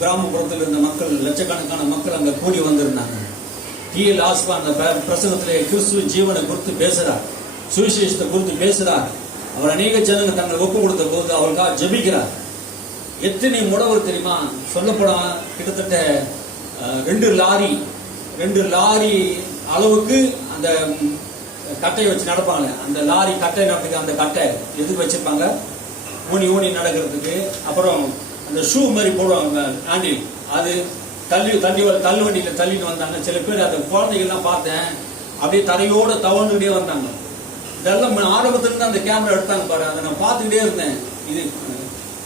கிராமப்புறத்தில் இருந்த மக்கள், லட்சக்கணக்கான மக்கள் அங்க கூடி வந்திருந்தாங்க. T.L. ஆஸ்மான் அந்த பிரசங்கத்திலே கிறிஸ்துவ ஜீவனை குறித்து பேசுறார், சுவிசேஷத்தை குறித்து பேசுறார். அவர் அநேக ஜனங்க தங்களை ஒப்பு கொடுத்த போது அவருக்காக ஜெபிக்கிறார். எத்தனை முடவர் தெரியுமா? சொல்லப்போனா கிட்டத்தட்ட 2 லாரி அளவுக்கு அந்த கட்டையை வச்சு நடப்பாங்க. அந்த லாரி கட்டை நடத்துக்கு அந்த கட்டை எதுக்கு வச்சிருப்பாங்க? ஊனி நடக்கிறதுக்கு. அப்புறம் அந்த ஷூ மாதிரி போடுவாங்க ஆண்டில், அது தள்ளு வண்டியில் தள்ளிட்டு வந்தாங்க. சில பேர் அந்த குழந்தைகள்லாம் பார்த்தேன், அப்படியே தரையோட தவழ்ந்துகிட்டே வந்தாங்க. இதெல்லாம் ஆரம்பத்திலிருந்து அந்த கேமரா எடுத்தாங்க பாரு, அதை நான் பார்த்துக்கிட்டே இருந்தேன். இது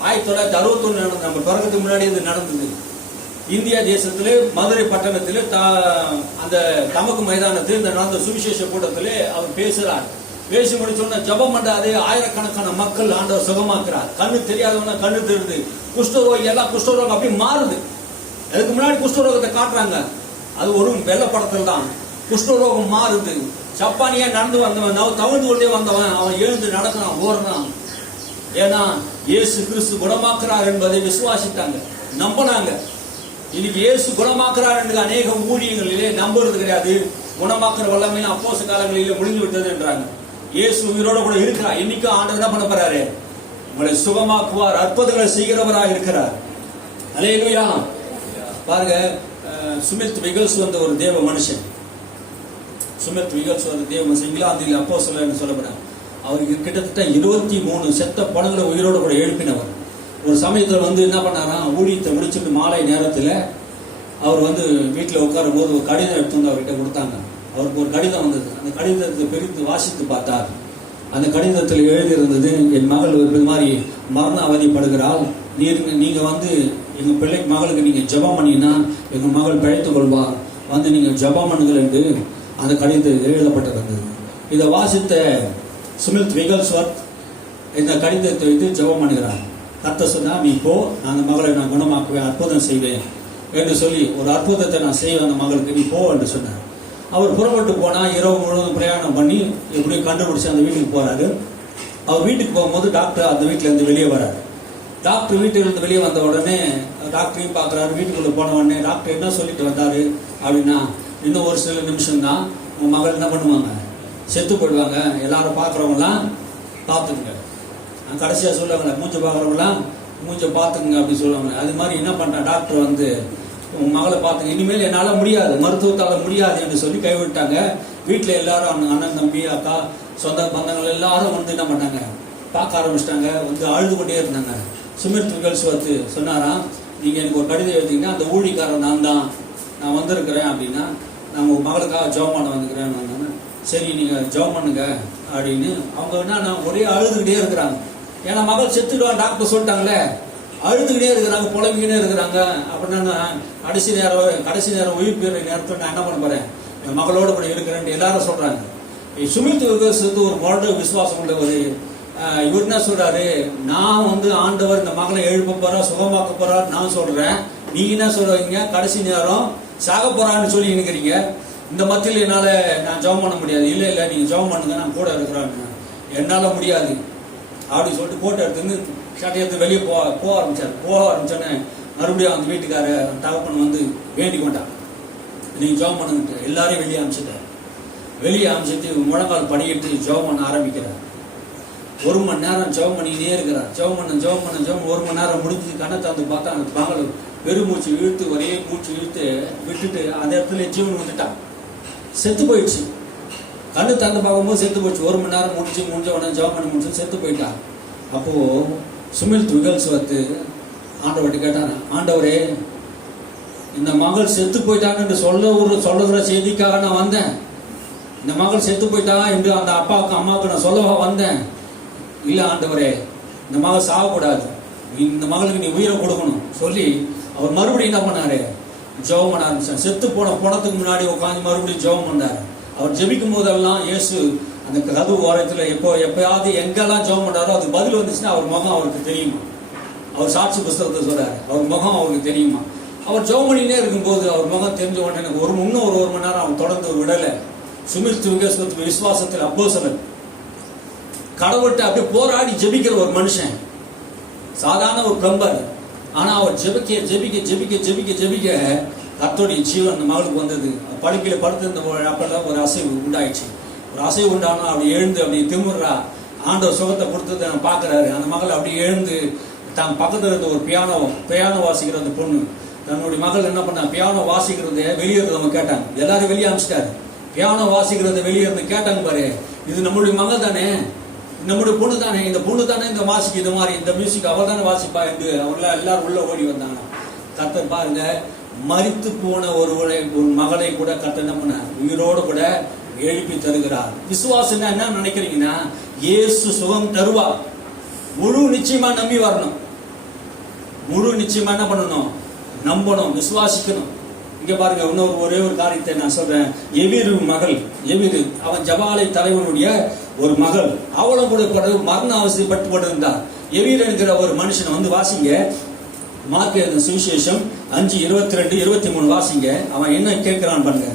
1961 நடந்தது, நம்ம பிறகுக்கு முன்னாடி இது நடந்தது. இந்தியா தேசத்திலே மதுரை பட்டணத்திலே அந்த தமக்கு மைதானத்தில் இந்த நடந்த சுவிசேஷ கூட்டத்திலே அவர் பேசுறார். பேசி முடிச்சோன்னா ஜபம் பண்றாரு. ஆயிரக்கணக்கான மக்கள் ஆண்டவர் சுகமாக்குறார். கண்ணு தெரியாதவன கண்ணு தெரியுது. குஷ்டரோகி எல்லாம் குஷ்டரோகம் அப்படி மாறுது. அதுக்கு முன்னாடி குஷ்டரோகத்தை காட்டுறாங்க, அது ஒரு வெள்ளப்படத்தில் தான். குஷ்டரோகம் மாறுது. சப்பானியா நடந்து வந்தவன், தவழ்ந்து கொண்டே வந்தவன், அவன் எழுந்து நடக்கிறான், ஓடுறான். ஏன்னா இயேசு கிறிஸ்து குணமாக்குறார் என்பதை விசுவாசித்தாங்க, நம்பினாங்க. இன்னைக்கு இயேசு குணமாக்குறார் என்று அநேக ஊழியங்களிலே நம்புறது கிடையாது. குணமாக்குற வல்லமை அப்போஸ்தல காலங்களிலே முடிஞ்சு விட்டது என்றாங்க. இயேசு உயிரோட கூட இருக்கிறார். இன்னைக்கும் ஆண்டவர் என்ன பண்ண போறாரு? உங்களை சுகமாக்குவார், அற்புதங்களை செய்கிறவராக இருக்கிறார். அல்லேலூயா. பாருங்க, சுமித் விகல்ஸ் வந்த ஒரு தேவ மனுஷன். சுமித் விகல்ஸ் வந்த தேவ மனுஷன் இங்கிலாந்தில் அப்போஸ்தலர்னு சொல்லப்படுறாங்க. அவருக்கு கிட்டத்தட்ட 23 செத்த பணங்களை உயிரோடு கூட எழுப்பினவர். ஒரு சமயத்தில் என்ன பண்ணாரா, ஊழியத்தை முடிச்சுட்டு மாலை நேரத்தில் அவர் வீட்டில் உட்காரும் போது ஒரு கடிதம் எடுத்து வந்து அவர்கிட்ட கொடுத்தாங்க. அவருக்கு ஒரு கடிதம் வந்தது. அந்த கடிதத்தை பிரித்து வாசித்து பார்த்தார். அந்த கடிதத்தில் எழுதியிருந்தது, என் மகள் இது மாதிரி மரண அவதிப்படுகிறாள், நீங்க எங்க பிள்ளைக்கு மகளுக்கு நீங்க ஜெபம் பண்ணினா எங்க மகள் பிழைத்துக் கொள்வார், நீங்க ஜெபம் பண்ணுங்கள் என்று அந்த கடிதத்தில் எழுதப்பட்டிருந்தது. இதை வாசித்த சுமித் விகல்ஸ்வர்த் இந்த கடிதத்தை வைத்து ஜெபம் பண்ணுகிறார். கர்த்தர் சொன்னா, நீ போ, அந்த மகளை நான் குணமாக்குவேன், அற்புதம் செய்வேன் என்று சொல்லி ஒரு அற்புதத்தை நான் செய்வேன் அந்த மகளுக்கு, நீ போ என்று சொன்னார். அவர் புறப்பட்டு போனா இரவு முழுவதும் பிரயாணம் பண்ணி எப்படி கண்டுபிடிச்சு அந்த வீட்டுக்கு போறாரு. அவர் வீட்டுக்கு போகும்போது டாக்டர் அந்த வீட்டுல இருந்து வெளியே வராரு. டாக்டர் வீட்டுல இருந்து வெளியே வந்த உடனே டாக்டரையும் பாக்குறாரு. வீட்டுக்குள்ள போன உடனே டாக்டர் என்ன சொல்லிட்டு வந்தாரு அப்படின்னா, இன்னும் ஒரு சில நிமிஷம் தான் உங்க மகள் என்ன பண்ணுவாங்க, செத்து போயிடுவாங்க, எல்லாரும் பாக்குறவங்களாம் பார்த்துக்குங்க. கடைசியா சொல்லுவாங்க, மூஞ்ச பாக்குறவங்களாம் மூஞ்ச பார்த்துக்குங்க அப்படின்னு சொல்லுவாங்க. அது மாதிரி என்ன பண்ற டாக்டர் உங்க மகளை பார்த்துங்க, இனிமேல் என்னால முடியாது, மருத்துவத்தால முடியாது என்று சொல்லி கைவிட்டாங்க. வீட்டுல எல்லாரும் அண்ணன் தம்பி அக்கா சொந்த பந்தங்கள் எல்லாரும் என்ன பண்ணாங்க, பார்க்க ஆரம்பிச்சிட்டாங்க. அழுது கொண்டே இருந்தாங்க. சுமித் விகல்ஸ்வர்த் சொன்னாராம், நீங்க எனக்கு ஒரு கடிதம் எழுதிங்கன்னா அந்த ஊழிக்காரன் நான் வந்திருக்கிறேன் அப்படின்னா, நான் உங்க மகளுக்காக ஜெபம் பண்ண வந்துக்கிறேன். சரி நீங்க ஜெபம் பண்ணுங்க அப்படின்னு அவங்க ஒரே அழுதுகிட்டே இருக்கிறாங்க. ஏன்னா மகள் செத்துடுவான் டாக்டர் சொல்லிட்டாங்களே, அழுதுகிட்டே இருக்கிறாங்க, புலம்பிக்கிட்டே இருக்கிறாங்க. அப்படின்னா கடைசி நேரம் உயிர் பெற நேரத்தில் நான் என்ன பண்ண போறேன், என் மகளோட கூட இருக்கிறேன் எல்லாரும் சொல்றாங்க. சுமித் விகல்ஸ்வர்த் ஒரு முரட்டு விசுவாசம் உள்ளவர். இவர் என்ன சொல்றாரு, நான் ஆண்டவர் இந்த மகளை எழுப்ப போறா, சுகமாக்க போறார் நான் சொல்றேன், நீங்க என்ன சொல்றீங்க, கடைசி நேரம் சாக போறான்னு சொல்லி நினைக்கிறீங்க, இந்த மத்தியில் என்னால நான் ஜெபம் பண்ண முடியாது. இல்ல நீங்க ஜெபம் பண்ணுங்க, நான் கூட இருக்கிறேன், என்னால முடியாது அப்படின்னு சொல்லிட்டு போட்டோ எடுத்துன்னு சட்டையத்து வெளியே போக ஆரம்பிச்சாரு. போக ஆரம்பிச்சோன்னே மறுபடியும் அந்த வீட்டுக்கார தகப்பன் வந்து வேண்டிக் கொண்டான், நீங்க ஜெபம் பண்ணுங்க. எல்லாரையும் வெளியே அனுப்பிச்சிட்டார். வெளியே அனுப்பிச்சிட்டு முழங்கால் படிக்கிட்டு ஜெபம் பண்ண ஆரம்பிக்கிறார். 1 மணி நேரம் ஜெபம் பண்ணிக்கிட்டே இருக்கிறார். ஜெபம் பண்ண 1 மணி நேரம் முடிஞ்சு கண்ணை திறந்து பார்த்தா அந்த மகள் பெருமூச்சு இழுத்து ஒரே மூச்சு இழுத்து விட்டுட்டு அந்த இடத்துல ஜீவன் வந்துட்டான். செத்து போயிடுச்சு. கண்ணு திறந்து பார்க்கும்போது செத்து போயிடுச்சு. 1 மணி நேரம் முடிஞ்ச உடனே ஜெபம் பண்ணி முடிச்சு செத்து போயிட்டான். அப்போ சுமில் விகல்ஸ்வத் ஆண்டவர்கிட்ட கேட்டாங்க, ஆண்டவரே, இந்த மகள் செத்து போயிட்டான்னு சொல்லுகிற செய்திக்காக நான் வந்தேன். இந்த மகள் செத்து போயிட்டா என்று அந்த அப்பாவுக்கு அம்மாவுக்கு நான் சொல்லவா வந்தேன்? இல்ல ஆண்டவரே, இந்த மகள் சாகக்கூடாது, இந்த மகளுக்கு நீ உயிரை கொடுக்கணும் சொல்லி அவர் மறுபடியும் என்ன பண்ணாரு, ஜெபம் பண்ண ஆரம்பிச்சார். செத்து போன பணத்துக்கு முன்னாடி உட்காந்து மறுபடியும் ஜெபம் பண்ணாரு. அவர் ஜெபிக்கும் போதெல்லாம் இயேசு அந்த கதவு ஓரத்துல எப்பயாவது எங்கெல்லாம் ஜெபம் பண்ணாரோ அது பதில் வந்துச்சுன்னா அவர் முகம் அவருக்கு தெரியுமா. அவர் சாட்சி புஸ்தகத்தை சொல்றாரு, அவர் முகம் அவருக்கு தெரியுமா. அவர் ஜெபம் பண்ணினே இருக்கும்போது அவர் முகம் தெரிஞ்ச உடனே இன்னும் ஒரு மணி நேரம் அவர் தொடர்ந்து விடல. சுமில் விகல்ஸ்வத் விசுவாசத்தில் அப்போஸ்தலன், கடவுள்கிட்ட அப்படியே போராடி ஜெபிக்கிற ஒரு மனுஷன், சாதாரண ஒரு பிளம்பர். ஆனா அவர் ஜெபிக்க கர்த்தருடைய ஜீவன் அந்த மகளுக்கு வந்தது. படுக்கையில படுத்திருந்த அப்பெல்லாம் ஒரு அசைவு உண்டாயிடுச்சு. ஒரு அசைவு உண்டானா அப்படி எழுந்து அப்படி திமுறா, ஆண்டவர் சுகத்தை கொடுத்ததை நான் பாக்குறாரு. அந்த மகள் அப்படி எழுந்து தான் பக்கத்துல இருந்த ஒரு பியானோ வாசிக்கிற அந்த பொண்ணு, தன்னுடைய மகள் என்ன பண்ணா, பியானோ வாசிக்கிறத வெளியேறத கேட்டாங்க. எல்லாரும் வெளியே அனுப்பிச்சிட்டாரு. பியானோ வாசிக்கிறத வெளியே இருந்து கேட்டாங்க, பாரு இது நம்மளுடைய மகள் தானே, நம்முடைய பொண்ணு தானே, இந்த பொண்ணு தானே இந்த வாசிக்கு இது மாதிரி இந்த மியூசிக் அவள் தானே வாசிப்பா என்று அவர்கள எல்லாரும் உள்ள ஓடி வந்தாங்க. கர்த்தர் பாருங்க, மரித்து போன ஒரு மகளை கூட கர்த்தர் என்ன பண்ண உயிரோடு கூட எழுப்பி தருகிறார். விசுவாசம் என்ன நினைக்கிறீங்கன்னா, இயேசு சுகம் தருவார். முழு நிச்சயமா நம்பி வரணும். முழு நிச்சயமா என்ன பண்ணணும், நம்பணும், விசுவாசிக்கணும். இங்க பாருங்க, இன்னொரு ஒரே ஒரு காரியத்தை நான் சொல்றேன். எவீரு மகள், எவீரு அவன் ஜபாலை தலைவனுடைய ஒரு மகள், அவளும் கூட மரண அவசியப்பட்டு இருந்தார். எவீர் என்கிற ஒரு மனுஷனை வந்து வாசிங்க, மார்க் எழுதின சுவிசேஷம் 5:22-23 வாசிங்க. அவன் என்ன கேட்கிறான் பாருங்க,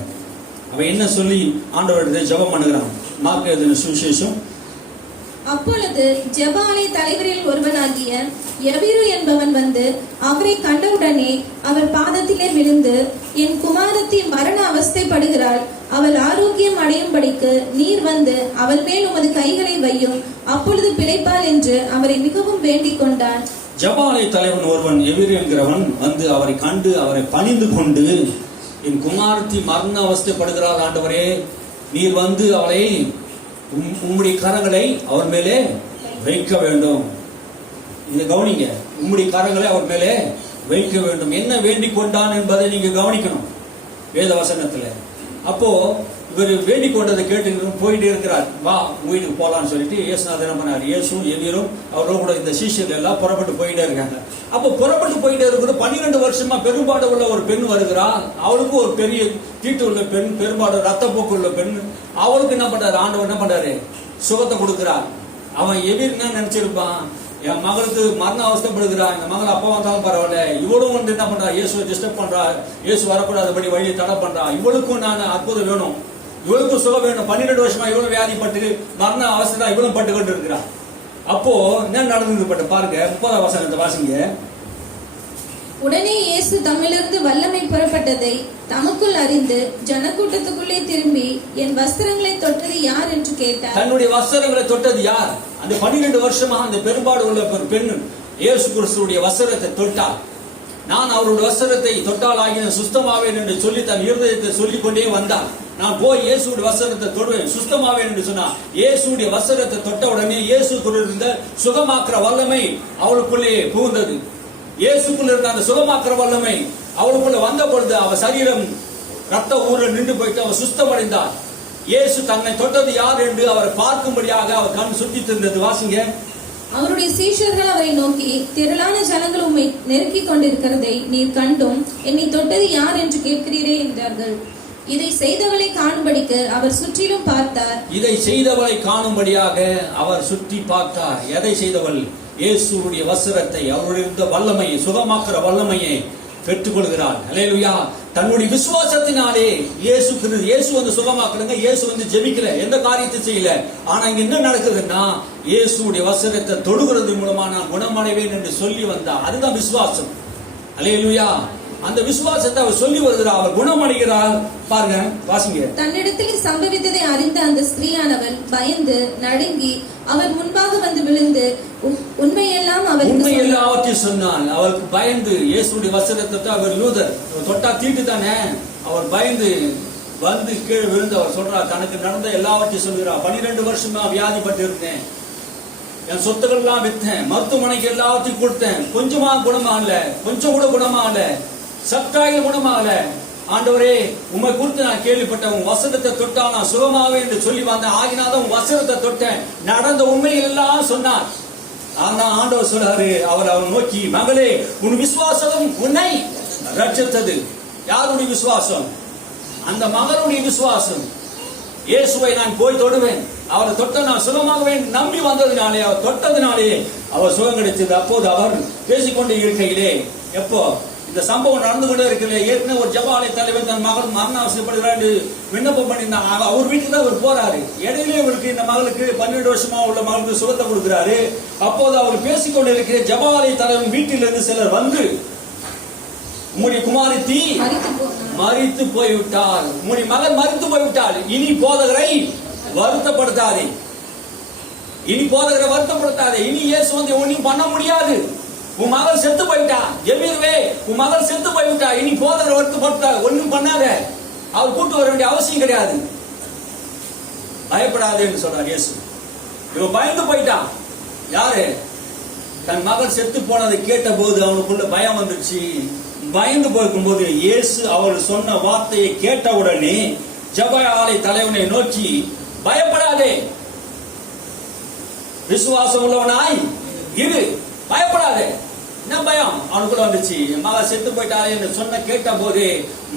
அவன் என்ன சொல்லி ஆண்டவரிடத்தை ஜெபம் பண்ணுகிறான். மார்க் எழுதின சுவிசேஷம். அப்பொழுது ஜெபாலை தலைவரில் ஒருவனாகிய எவீரு என்பவன் வந்து அவரை கண்டவுடனே அவர் பாதத்திலே விழுந்து, என் குமாரத்தி மரண அவஸ்தைப்படுகிறாள், அவள் ஆரோக்கியம் அடையும்படிக்கு நீர் வந்து அவள் மேல் உமது கைகளை வையும், அப்பொழுது பிழைப்பாள் என்று அவரை மிகவும் வேண்டிக் கொண்டான். ஜபாலை தலைவன் ஒருவன் எவீரு என்கிறவன் வந்து அவரை கண்டு அவரை பணிந்து கொண்டு, என் குமாரத்தி மரண அவஸ்தைப்படுகிறாள், ஆண்டவரே நீர் வந்து அவளை உம்முடைய கரங்களை அவர் மேலே வைக்க வேண்டும். இதை கவனிங்க, உம்முடைய கரங்களை அவர் மேலே வைக்க வேண்டும். என்ன வேண்டிக் கொண்டான் என்பதை நீங்க கவனிக்கணும் வேத வசனத்துல. அப்போ இவர் வேண்டிக் கொண்டதை கேட்டு போயிட்டு இருக்கிறார். வா வீட்டுக்கு போலான்னு சொல்லிட்டு இயேசுநாதர் என்ன பண்ணார், இயேசுவும் எவீரும் அவரோட கூட இந்த சீஷர்கள் எல்லாம் புறப்பட்டு போயிட்டே இருக்காங்க. அப்போ புறப்பட்டு போயிட்டே இருக்கிற 12 வருஷமா பெரும்பாடு உள்ள ஒரு பெண் வருகிறாள். அவளுக்கு ஒரு பெரிய தீட்டு உள்ள பெண், பெரும்பாடு ரத்தப்போக்கு உள்ள பெண். அவளுக்கு என்ன பண்றாரு, ஆண்டவர் என்ன பண்றாரு, சுகத்தை கொடுக்கிறார். அவன் எவீர் என்ன நினைச்சிருப்பான், என் மகளுக்கு மரண அவஸ்தைப்படுகிறான், இந்த மகள் அப்பா வந்தாலும் பரவாயில்ல, இவளும் வந்து என்ன பண்றா, இயேசுவை டிஸ்டர்ப் பண்றா, இயேசு வரக்கூடாதபடி வழியை தடை பண்றா, இவளுக்கும் நான் அற்புதம் வேணும், இவளுக்கும் சுகம் வேணும். 12 வருஷமா இவளும் வியாதிப்பட்டு மரண அவஸ்தை தான் இவளும் பட்டு கொண்டு இருக்கிறான். அப்போ என்ன நடந்தது பாருங்க, 30ஆம் வசனத்தை வாசிங்க. உடனே இயேசு தம்மிலிருந்து வல்லமை புறப்பட்டதை தமக்குள் அறிந்து ஜனக்கூட்டத்துக்குள்ளே திரும்பி, என் வஸ்திரங்களை தொட்டது யார் என்று கேட்டார். தன்னுடைய வஸ்திரங்களை தொட்டது யார்? அந்த 12 வருஷமா அந்த பெரும்பாடு உள்ள ஒரு பெண் இயேசு கிறிஸ்துவுடைய வஸ்திரத்தை தொட்டார். நான் அவருடைய வஸ்திரத்தை தொட்டால் ஆகின சுத்தமாவேன் என்று சொல்லி தன் இருதயத்தை சொல்லிக் கொண்டே வந்தார். நான் போய் இயேசுடைய வஸ்திரத்தை தொடுவேன், சுத்தமாவேன் என்று சொன்னார். இயேசுடைய வஸ்திரத்தை தொட்ட உடனே இயேசு இருந்த சுகமாக்குற வல்லமை அவளுக்குள்ளே புகுந்தது. இயேசுக்குள்ள இருந்த அந்த சுகமாக்குற வல்லமை அவளுக்குள்ள வந்த பொழுது அவ சரீரம் ரத்த ஊரல் நின்று போயிட்டு அவ சுத்தமடைந்தார். இயேசு தன்னை தொட்டது யார் என்று அவரை பார்க்கும்படியாக அவர் கண் சுற்றி இருந்தது. வாசிங்க. அவருடைய சீஷர்கள் அவரை நோக்கி, திரளான ஜனங்கள் உம்மை நெருக்கிக் கொண்டிருக்கிறதை நீர் கண்டும் என்னை தொட்டது யார் என்று கேட்கிறீரே என்றார்கள். இதை செய்தவளை காணும்படிக்கு அவர் சுற்றிலும் பார்த்தார். இதை செய்தவளை காணும்படியாக அவர் சுற்றி பார்த்தார். எதை செய்தவள்? இயேசுடைய வஸ்திரத்தை, அவருடைய இருந்த வல்லமையை, சுகமாக்குற வல்லமையை பெற்றுக் கொள்கிறார். அல்லேலூயா. தன்னுடைய விசுவாசத்தினாலே இயேசு வந்து சுகமாக்குறங்க. இயேசு வந்து ஜெபிக்கல, எந்த காரியத்தை செய்யல. ஆனா இங்க என்ன நடக்குதுன்னா, இயேசுடைய வஸ்திரத்தை தொடுகிறது மூலமா நான் குணமடைவேன் என்று சொல்லி வந்தார். அதுதான் விசுவாசம். அல்லேலூயா. அந்த விசுவாசத்தை அவர் சொல்லி வருகிறார், அவர் குணமடைகிறார். பாருங்க, வாசிங்க. தன்னிடத்தில் சம்பவித்ததை அறிந்த அந்த ஸ்திரீயானவள் பயந்து நடுங்கி அவர் முன்பாக வந்து விழுந்து உண்மையெல்லாம் எல்லாவற்றையும் சொன்னாள். அவருக்கு பயந்து இயேசுடைய வசனத்தை அவர் லூதர் தொட்டா தீட்டு தானே, அவர் பயந்து வந்து கீழே விழுந்து அவர் சொல்றார், தனக்கு நடந்த எல்லாவற்றையும் சொல்கிறார். 12 வருஷமா வியாதிப்பட்டு இருந்தேன், என் சொத்துக்கள் எல்லாம் வித்தேன், மருத்துவமனைக்கு எல்லாத்தையும் கொடுத்தேன், கொஞ்சமா குணமாகல, கொஞ்சம் கூட குணமாகல, சப்தாய குணமாகல. ஆண்டவரே, உண்மை குறித்து நான் கேள்விப்பட்டேன், உன் வசனத்தை தொட்டா நான் சுகமாவே என்று சொல்லி வந்தேன், ஆகினாதான் உன் வசனத்தை தொட்டேன், நடந்த உண்மைகள் எல்லாம் சொன்னார். ஆனா ஆண்டவர் சொல்றாரு, அவர் நோக்கி, மகளே, உன் விசுவாசம் உன்னை ரட்சித்தது. யாருடைய விசுவாசம்? அந்த மகனுடைய விசுவாசம். இயேசுவை நான் போய் தொடுவேன், அவரை தொட்ட நான் சுகமாகவேன் நம்பி வந்ததினாலே, அவர் தொட்டதினாலே அவர் சுகம் கிடைத்தது. அப்போது அவர் பேசிக்கொண்டு இருக்கையிலே, எப்போ இந்த சம்பவம் நடந்து கொண்டே இருக்கிற, ஏற்கனவே ஒரு ஜெப தலைவர் தன் மகன் மரண அவசியப்படுகிறார் விண்ணப்பம் பண்ணியிருந்தாங்க. அவர் வீட்டுக்கு தான் அவர் போறாரு. இடையிலே அவருக்கு இந்த மகளுக்கு 12 வருஷமா உள்ள மகளுக்கு சுகத்தை கொடுக்கிறாரு. அப்போது அவர் பேசிக்கொண்டு இருக்கிற ஜெப தலைவன் வீட்டிலிருந்து சிலர் வந்து, உம்முடைய குமாரத்தி மரித்து போய்விட்டார், உம்முடைய மகன் மரித்து போய்விட்டார், இனி போதகரை வருத்தப்படுத்தாதே, இனி போதகரை வருத்தப்படுத்தாதே, இனி இயேசு வந்து ஒன்னும் பண்ண முடியாது, உன் மகள் செத்து போயிட்டா, எவ்வளவே உன் மகள் செத்து போய்விட்டா, இனி போதகரை வருத்தப்படுத்தா, ஒன்னும் பண்ணாத, அவர் கூட்டு வர வேண்டிய அவசியம் கிடையாது, பயப்படாதேன்னு சொல்றார் இயேசு. இவன் பயந்து போயிட்டான். யாரு? தன் மகள் செத்து போனதை கேட்ட போது அவனுக்குள்ள பயம் வந்துருச்சு. பயந்து போயிருக்கும் போது இயேசு அவர் சொன்ன வார்த்தையை கேட்ட உடனே ஜெப ஆலய தலைவனை நோக்கி, பயப்படாதே, விசுவாசம் உள்ளவனாய் இரு, பயப்படாதே. என்ன பயம் அவனுக்குள்ள வந்துச்சு? மக செத்து போயிட்டாரே என்று சொன்ன கேட்ட போதே,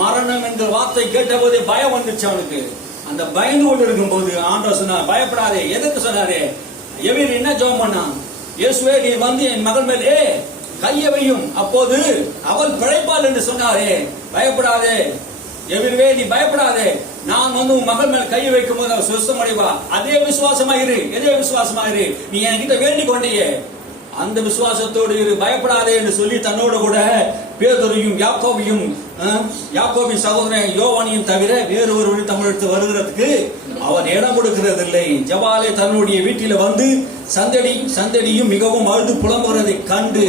மரணம் என்ற வார்த்தை கேட்ட போதே பயம் வந்துச்சு அவனுக்கு. அந்த பயந்து கொண்டு இருக்கும் போது ஆண்டவர் சொன்னார், பயப்படாதே. எதுக்கு சொன்னாரு? எவன் என்ன ஜெபம் பண்ணான்? இயேசுவே, நீ வந்து என் மகள் மேலே கையை வையும், அப்போது அவள் பிழைப்பாள் என்று சொன்னாரே. பயப்படாதே எவருவே, நீ பயப்படாதே, நான் வந்து உன் மகள் மேல் கையை வைக்கும் போது அவள் சுத்தமடைவா. அதே விசுவாசமாயிரு, எதே விசுவாசமாயிரு, நீ என்கிட்ட வேண்டிக் கொண்டியே அந்த விசுவாசத்தோடு இரு, பயப்படாதே என்று சொல்லி தன்னோடு கூட பேதுருவையும் யாக்கோபின் சகோதரன் யோவானையும் தவிர வேறு ஒருவரை தமிழத்து வருகிறதுக்கு அவன் இடம் கொடுக்கிறது இல்லை. ஜெபாலே தன்னுடைய வீட்டில வந்து சந்தடியும் மிகவும் அழுது புலம்புறதை கண்டு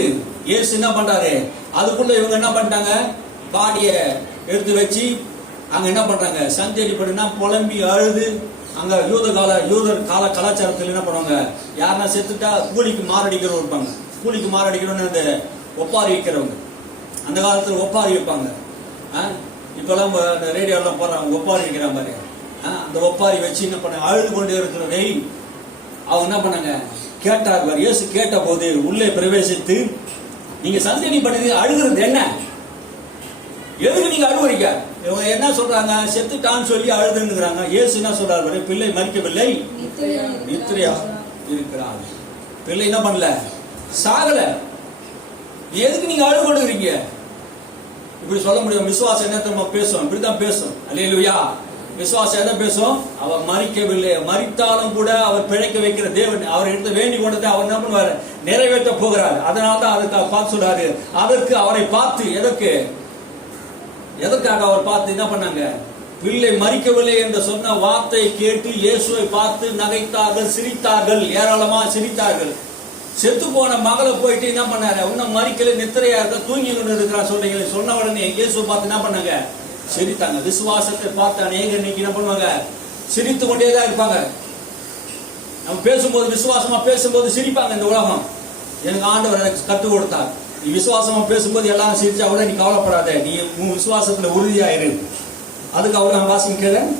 இயேசு என்ன பண்றாரு? அதுக்குள்ள இவங்க என்ன பண்ணிட்டாங்க? பாடிய எடுத்து வச்சு அங்க என்ன பண்றாங்க? சந்தடி பண்ணினா புலம்பி அழுது. அங்க யூதர் கால கலாச்சாரத்தில் என்ன பண்ணுவாங்க? யாருன்னா செத்துட்டா கூலிக்கு மாரடிக்கிறவங்க இருப்பாங்க. கூலிக்கு மாரடிக்கிறவங்க அந்த ஒப்பாரி வைக்கிறவங்க. அந்த காலத்துல ஒப்பாரி வைப்பாங்க. இப்பெல்லாம் ரேடியோலாம் போடுறாங்க, ஒப்பாரி வைக்கிறாங்க பாரு. அந்த ஒப்பாரி வச்சு என்ன பண்ண, அழுது கொண்டே இருக்கிறவரை அவங்க என்ன பண்ணாங்க? கேட்டார் பாரு. இயேசு கேட்ட போது உள்ளே பிரவேசித்து, நீங்க சந்தடி பண்ணது அழுகிறது என்ன? எதுக்கு நீங்க அழுவீங்க? இவங்க என்ன சொல்றாங்க? செத்துட்டான்னு சொல்லி அழுதுங்கிறாங்க. இயேசு என்ன சொல்றாரு? பிள்ளை மரிக்கவில்லை, நித்திரையா இருக்கிறார். பிள்ளை என்ன பண்ணல, சாகல. எதுக்கு நீங்க அழுது கொடுக்குறீங்க? இப்படி சொல்ல முடியும்? விசுவாசம் என்ன தெரியுமா பேசும்? இப்படிதான் பேசும். அல்லேலூயா. விசுவாசம் என்ன பேசும்? அவர் மரிக்கவில்லை, மரித்தாலும் கூட அவர் பிழைக்க வைக்கிற தேவன். அவர் எடுத்து வேண்டிக் கொண்டதை அவர் என்ன பண்ணுவார்? நிறைவேற்ற போகிறார். அதனால்தான் அதுக்கு பார்த்து சொல்றாரு. அதற்கு அவரை பார்த்து, எதற்காக அவர் பார்த்து என்ன பண்ணாங்க? பிள்ளை மரிக்கவில்லை என்று சொன்ன வார்த்தையை கேட்டு இயேசுவை பார்த்து நகைத்தார்கள், சிரித்தார்கள், ஏராளமா சிரித்தார்கள். செத்து போன மகளை போயிட்டு என்ன பண்ணாரு? இன்னும் மரிக்கல, நித்திரையா இருக்க, தூங்கி கொண்டு இருக்கிறா சொல்றீங்க. சொன்ன உடனே இயேசுவை பார்த்து என்ன பண்ணாங்க? சிரித்தாங்க. விசுவாசத்தை பார்த்து அநேகர் இன்னைக்கு என்ன பண்ணுவாங்க? சிரித்து கொண்டேதான் இருப்பாங்க. நம்ம பேசும்போது, விசுவாசமா பேசும்போது சிரிப்பாங்க. இந்த உலகம் எனக்கு ஆண்டவர் கற்றுக் கொடுத்தார். நீ விசுவாசமா பேசும்போது எல்லாரும் சிரிச்சா கூட நீ கவலைப்படாத, நீ உன் விசுவாசத்துல உறுதியாயிரு. அதுக்கு அவர் நான் வாசிக்கிறேன்.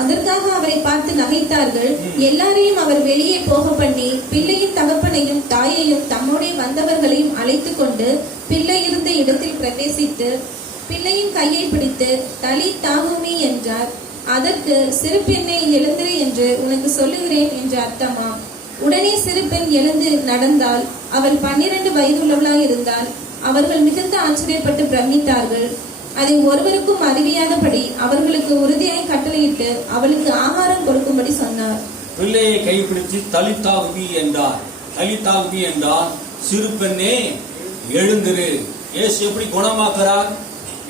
அதற்காக அவரை பார்த்து நகைத்தார்கள். எல்லாரையும் அவர் வெளியே போக பண்ணி பிள்ளையின் தகப்பனையும் தாயையும் தம்முடைய வந்தவர்களையும் அழைத்து கொண்டு பிள்ளை இருந்த இடத்தில் பிரவேசித்து பிள்ளையின் கையை பிடித்து தலி தாகுமி என்றார். அதற்கு சிறு பெண்ணை எழுந்திரு என்று உனக்கு சொல்லுகிறேன் என்று அர்த்தமா. உடனே சிறு பெண் எழுந்து நடந்தால் அவள் 12 வயதுள்ளவளாய் இருந்தால். அவர்கள் மிகுந்த ஆச்சரியப்பட்டு பிரமித்தார்கள். அதை ஒருவருக்கும் அறிவியாதபடி அவர்களுக்கு உறுதியாய் கட்டளையிட்டு அவளுக்கு ஆகாரம் கொடுக்கும்படி சொன்னார். பிள்ளையை கைப்பிடித்து தலித்தாகுமி என்றார். தலித்தாகுமி என்றால் சிறு பெண்ணே எழுந்திரு. இயேசு எப்படி குணமாக்குறார்,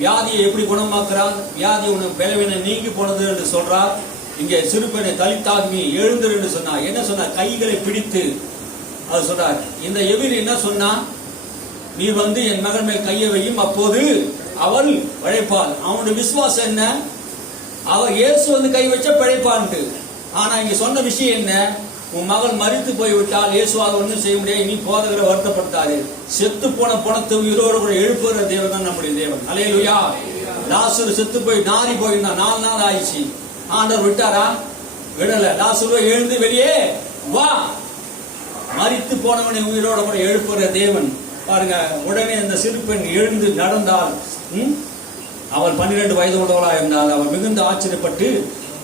வியாதியை எப்படி குணமாக்குறார், வியாதி உனக்கு பலவீனம் நீங்கி போனது என்று சொல்றார். இங்கே சிறுபெண்ணை தலித்தாகி எழுந்தர் என்று சொன்னார். என்ன சொன்னார்? கைகளை பிடித்து அது சொல்றார். இந்த எதிரி என்ன சொன்னா? நீ என் மகன் மேல் கையை வையும், அப்போது அவள் பிழைப்பாள். அவனுடைய விசுவாசம் என்ன? அவர் இயேசு கை வச்ச பிழைப்பான்ட்டு. ஆனா இங்க சொன்ன விஷயம் என்ன? உன் மகள் மரித்து போய்விட்டால் இயேசுவாக ஒன்றும் செய்ய முடியாது, நீ போதகரை வருத்தப்படுத்தாரு. செத்து போன பணத்தை உயிரோடு கூட எழுப்புகிற தேவன் தான் நம்முடைய தேவன். அல்லேலூயா. லாசரு செத்து போய் நாரி போயிருந்தா 4 நாள் ஆயிடுச்சு. ஆண்டவர் விட்டாரா? விடல. லாசரு எழுந்து வெளியே வா. மரித்து போனவனை உயிரோட கூட எழுப்புகிற தேவன் பாருங்க. உடனே அந்த சிறு பெண் எழுந்து நடந்தால், அவள் 12 வயது உள்ளவளாக இருந்தால் அவள் மிகுந்த ஆச்சரியப்பட்டு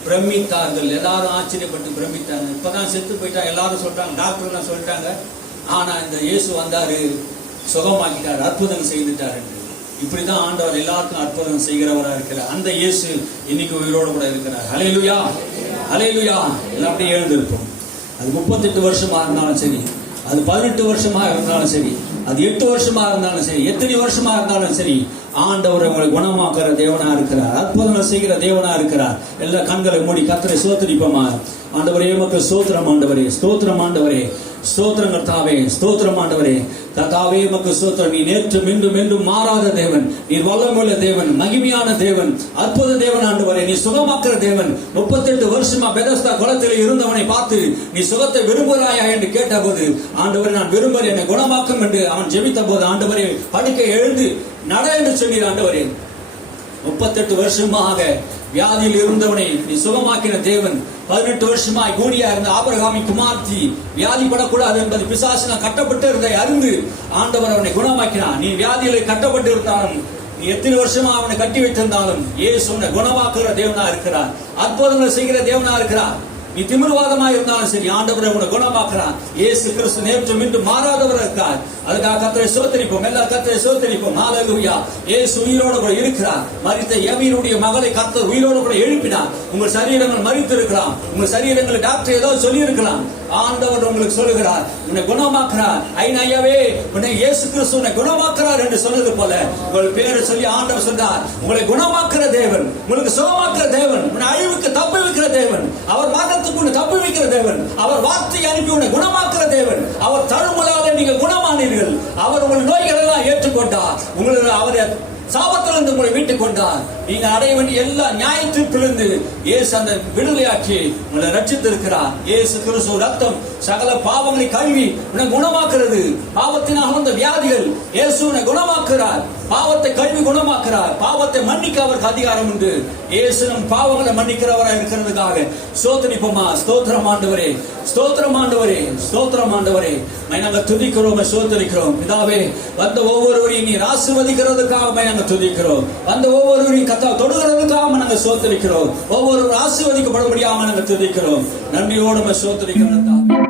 பிரமித்தார்கள். எல்லாரும் ஆச்சரியப்பட்டு பிரமித்தாங்க. இப்பதான் செத்து போயிட்டா எல்லாரும் சொல்றாங்க, டாக்டர் சொல்லிட்டாங்க. ஆனா இந்த இயேசு வந்தாரு, சுகமாக்கிட்டார், அற்புதம் செய்துட்டார். இப்படிதான் ஆண்டவர் எல்லாருக்கும் அற்புதம் செய்கிறவரா இருக்கிறார். அந்த இயேசு இன்னைக்கு உயிரோடு கூட இருக்கிறார். ஹல்லேலூயா, ஹல்லேலூயா. எல்லாம் அப்படியே எழுந்திருக்கும். அது 38 வருஷமா இருந்தாலும் சரி, அது 18 வருஷமா இருந்தாலும் சரி, அது 8 வருஷமா இருந்தாலும் சரி, எத்தனை வருஷமா இருந்தாலும் சரி, ஆண்டவர் உங்களை குணமாக்குற தேவனா இருக்கிறார், அற்புதங்கள் செய்கிற தேவனா இருக்கிறார். எல்லா கண்களை மூடி கர்த்தரை ஸ்தோத்திரிப்போமா. ஆண்டவரே உமக்கு ஸ்தோத்திரம் ஆண்டவரே, ஸ்தோத்திரம் ஆண்டவரே, ஸ்தோத்திரம் கர்த்தாவே, ஸ்தோத்திரம் ஆண்டவரே. கர்த்தாவே உமக்கு ஸ்தோத்திரம். நீ நேற்றும் இன்றும் என்றும் மாறாத தேவன், நீ வல்லமையுள்ள தேவன், மகிமையான தேவன், அற்புத தேவன் ஆண்டவரே. நீ சுகமாக்குற தேவன். 38 வருஷமா பெதஸ்தா குளத்தில் இருந்தவனை பார்த்து நீ சுகத்தை விரும்புகிறாயா என்று கேட்டபோது, ஆண்டவரே நான் விரும்புகிறேன், என்னை குணமாக்கும் என்று அவன் ஜெபித்த போது, ஆண்டவரே படுக்கை எழுந்து நட என்று சொன்னீர். ஆண்டவரே 38 வருஷமாக வியாதியில் இருந்தவனை நீ சுகமாக்கின தேவன். 18 வருஷமாய் கூடியா இருந்த ஆபிரகாமின் குமார்த்தி வியாதிப்படக்கூடாது என்பது பிசாசினால் கட்டப்பட்டு இருந்த அறிந்து ஆண்டவர் அவனை குணமாக்கினான். நீ வியாதியில கட்டப்பட்டு இருந்தாலும், நீ எத்தனை வருஷமா அவனை கட்டி வைத்திருந்தாலும், இயேசு உன்னை குணமாக்குற தேவனா இருக்கிறார், அற்புதங்களை செய்கிற தேவனா இருக்கிறார். நீ திமிர்வாதமா இருந்தாலும் சரி, ஆண்டவரை உன்னை குணமாக்குறான். இயேசு கிறிஸ்து நேற்றும் இன்றும் மாறாதவர் இருக்கார். அதுக்காக கர்த்தரை ஸ்தோத்திரிப்போம், எல்லா கர்த்தரை ஸ்தோத்திரிப்போம். ஹல்லேலூயா. இயேசு உயிரோடு கூட இருக்கிறார். மரித்த எவீருடைய மகளை கர்த்தர் உயிரோடு கூட எழுப்பினார். உங்கள் சரீரங்கள் மரித்து இருக்கலாம், உங்கள் சரீரங்களை டாக்டர் ஏதோ சொல்லி இருக்கலாம். ஆண்டவர் உங்களுக்கு சொல்லுகிறார், உன்னை குணமாக்குறார். ஐநாயாவே உன்னை இயேசு கிறிஸ்து உன்னை குணமாக்குறார் என்று சொன்னது போல உங்கள் பேரை சொல்லி ஆண்டவர் சொன்னார், உங்களை குணமாக்குற தேவன், உங்களுக்கு சுகமாக்குற தேவன், உன்னை அழிவுக்கு தப்பி வைக்கிற தேவன், அவர் மரணத்துக்கு உன்னை தப்பி வைக்கிற தேவன், அவர் வார்த்தை அனுப்பி உன்னை குணமாக்குற தேவன். அவர் தழும்பலாலே நீங்கள் குணமானீர்கள். அவர் உங்கள் நோய்கள் எல்லாம் ஏற்றுக்கொண்டார். உங்களுக்கு அவரை சாபத்திலிருந்து உங்களை மீட்டுக் கொண்டார். நீங்க அடைய வேண்டிய எல்லா நியாய தீர்ப்பிலிருந்து இயேசு அந்த விடுதலையாக்கி உங்களை ரட்சித்திருக்கிறார். இயேசு கிறிஸ்து ரத்தம் சகல பாவங்களை கழுவி உன்னை குணமாக்குறது. பாவத்தினால் வந்த வியாதிகள் இயேசு உன்னை குணமாக்குறார். பாவத்தை கழுவி குணமாக்குறார். பாவத்தை மன்னிக்க அவருக்கு அதிகாரம் உண்டு. இயேசு நம் பாவங்களை மன்னிக்கிறவராக இருக்கிறதுக்காக ஸ்தோத்திரிப்போமா. ஸ்தோத்திரம் ஆண்டவரே, ஸ்தோத்திரம் ஆண்டவரே, ஸ்தோத்திரம் ஆண்டவரே. நாங்கள் துதிக்கிறோம், ஸ்தோத்திரிக்கிறோம். பிதாவே, வந்த ஒவ்வொருவரையும் நீர் ஆசீர்வதிக்கிறதுக்காக நாங்கள் துதிக்கிறோம். வந்த ஒவ்வொருவரையும் கர்த்தர் தொடுகிறதுக்காக நாங்கள் ஸ்தோத்திரிக்கிறோம். ஒவ்வொரு ஆசீர்வதிக்கப்படும்படியாக நாங்கள் துதிக்கிறோம். நன்றியோடு ஸ்தோத்திரிக்கிறோம்.